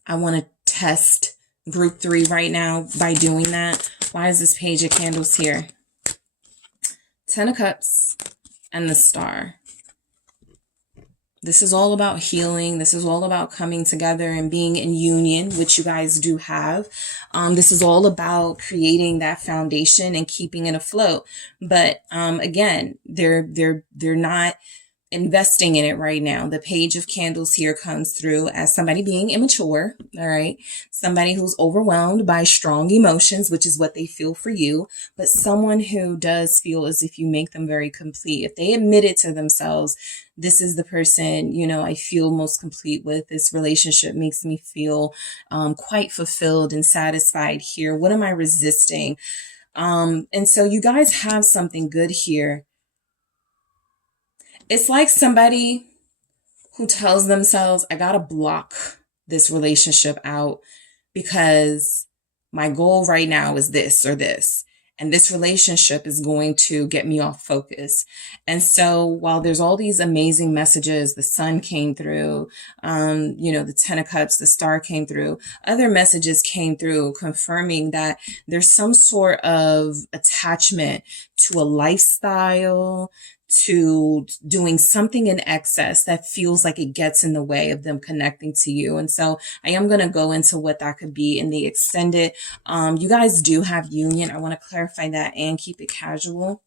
I want to test group 3 right now by doing that. Why is this Page of Candles here? 10 of Cups and the Star. This is all about healing. This is all about coming together and being in union, which you guys do have. This is all about creating that foundation and keeping it afloat. But again, they're not investing in it right now. The Page of Candles here comes through as somebody being immature, all right? Somebody who's overwhelmed by strong emotions, which is what they feel for you, but someone who does feel as if you make them very complete. If they admit it to themselves, this is the person, I feel most complete with. This relationship makes me feel quite fulfilled and satisfied here. What am I resisting? And so you guys have something good here. It's like somebody who tells themselves, I gotta block this relationship out because my goal right now is this or this. And this relationship is going to get me off focus. And so while there's all these amazing messages, the Sun came through, the 10 of Cups, the Star came through, other messages came through confirming that there's some sort of attachment to a lifestyle, to doing something in excess that feels like it gets in the way of them connecting to you. And so I am going to go into what that could be in the extended. You guys do have union. I want to clarify that and keep it casual.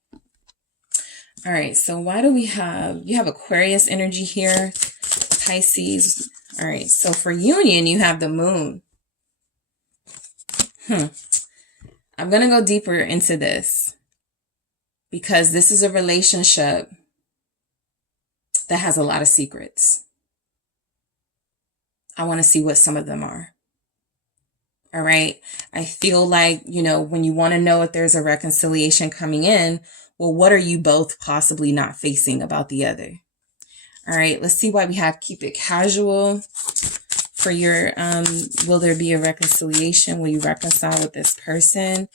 All right. So why do we have, you have Aquarius energy here, Pisces. All right. So for union, you have the moon. I'm going to go deeper into this because this is a relationship that has a lot of secrets. I want to see what some of them are. All right. I feel like, you know, when you want to know if there's a reconciliation coming in, well, what are you both possibly not facing about the other? All right. Let's see why we have keep it casual for your, will there be a reconciliation? Will you reconcile with this person?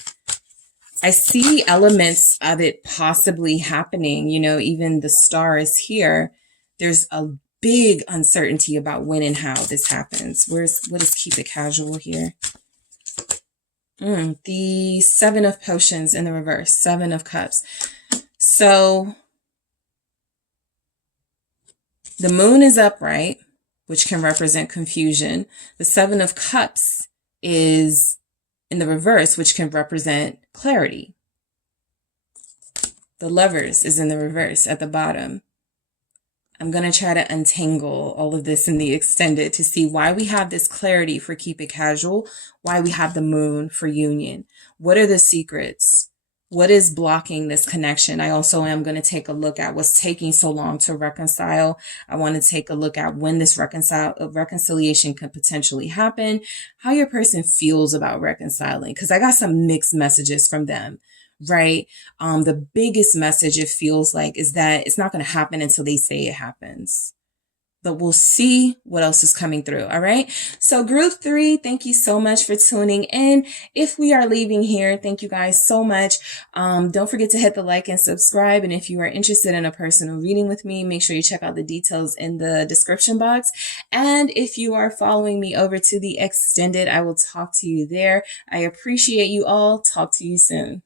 I see elements of it possibly happening. You know, even the star is here. There's a big uncertainty about when and how this happens. What is keep it casual here? The 7 of Potions in the reverse, 7 of Cups. So the moon is upright, which can represent confusion. The 7 of Cups is in the reverse, which can represent clarity. The Lovers is in the reverse at the bottom. I'm going to try to untangle all of this in the extended to see why we have this clarity for keep it casual, why we have the moon for union. What are the secrets? What is blocking this connection? I also am going to take a look at what's taking so long to reconcile. I want to take a look at when this reconciliation could potentially happen, how your person feels about reconciling, because I got some mixed messages from them. Right? The biggest message it feels like is that it's not going to happen until they say it happens. But we'll see what else is coming through. All right. So group 3, thank you so much for tuning in. If we are leaving here, thank you guys so much. Don't forget to hit the like and subscribe. And if you are interested in a personal reading with me, make sure you check out the details in the description box. And if you are following me over to the extended, I will talk to you there. I appreciate you all. Talk to you soon.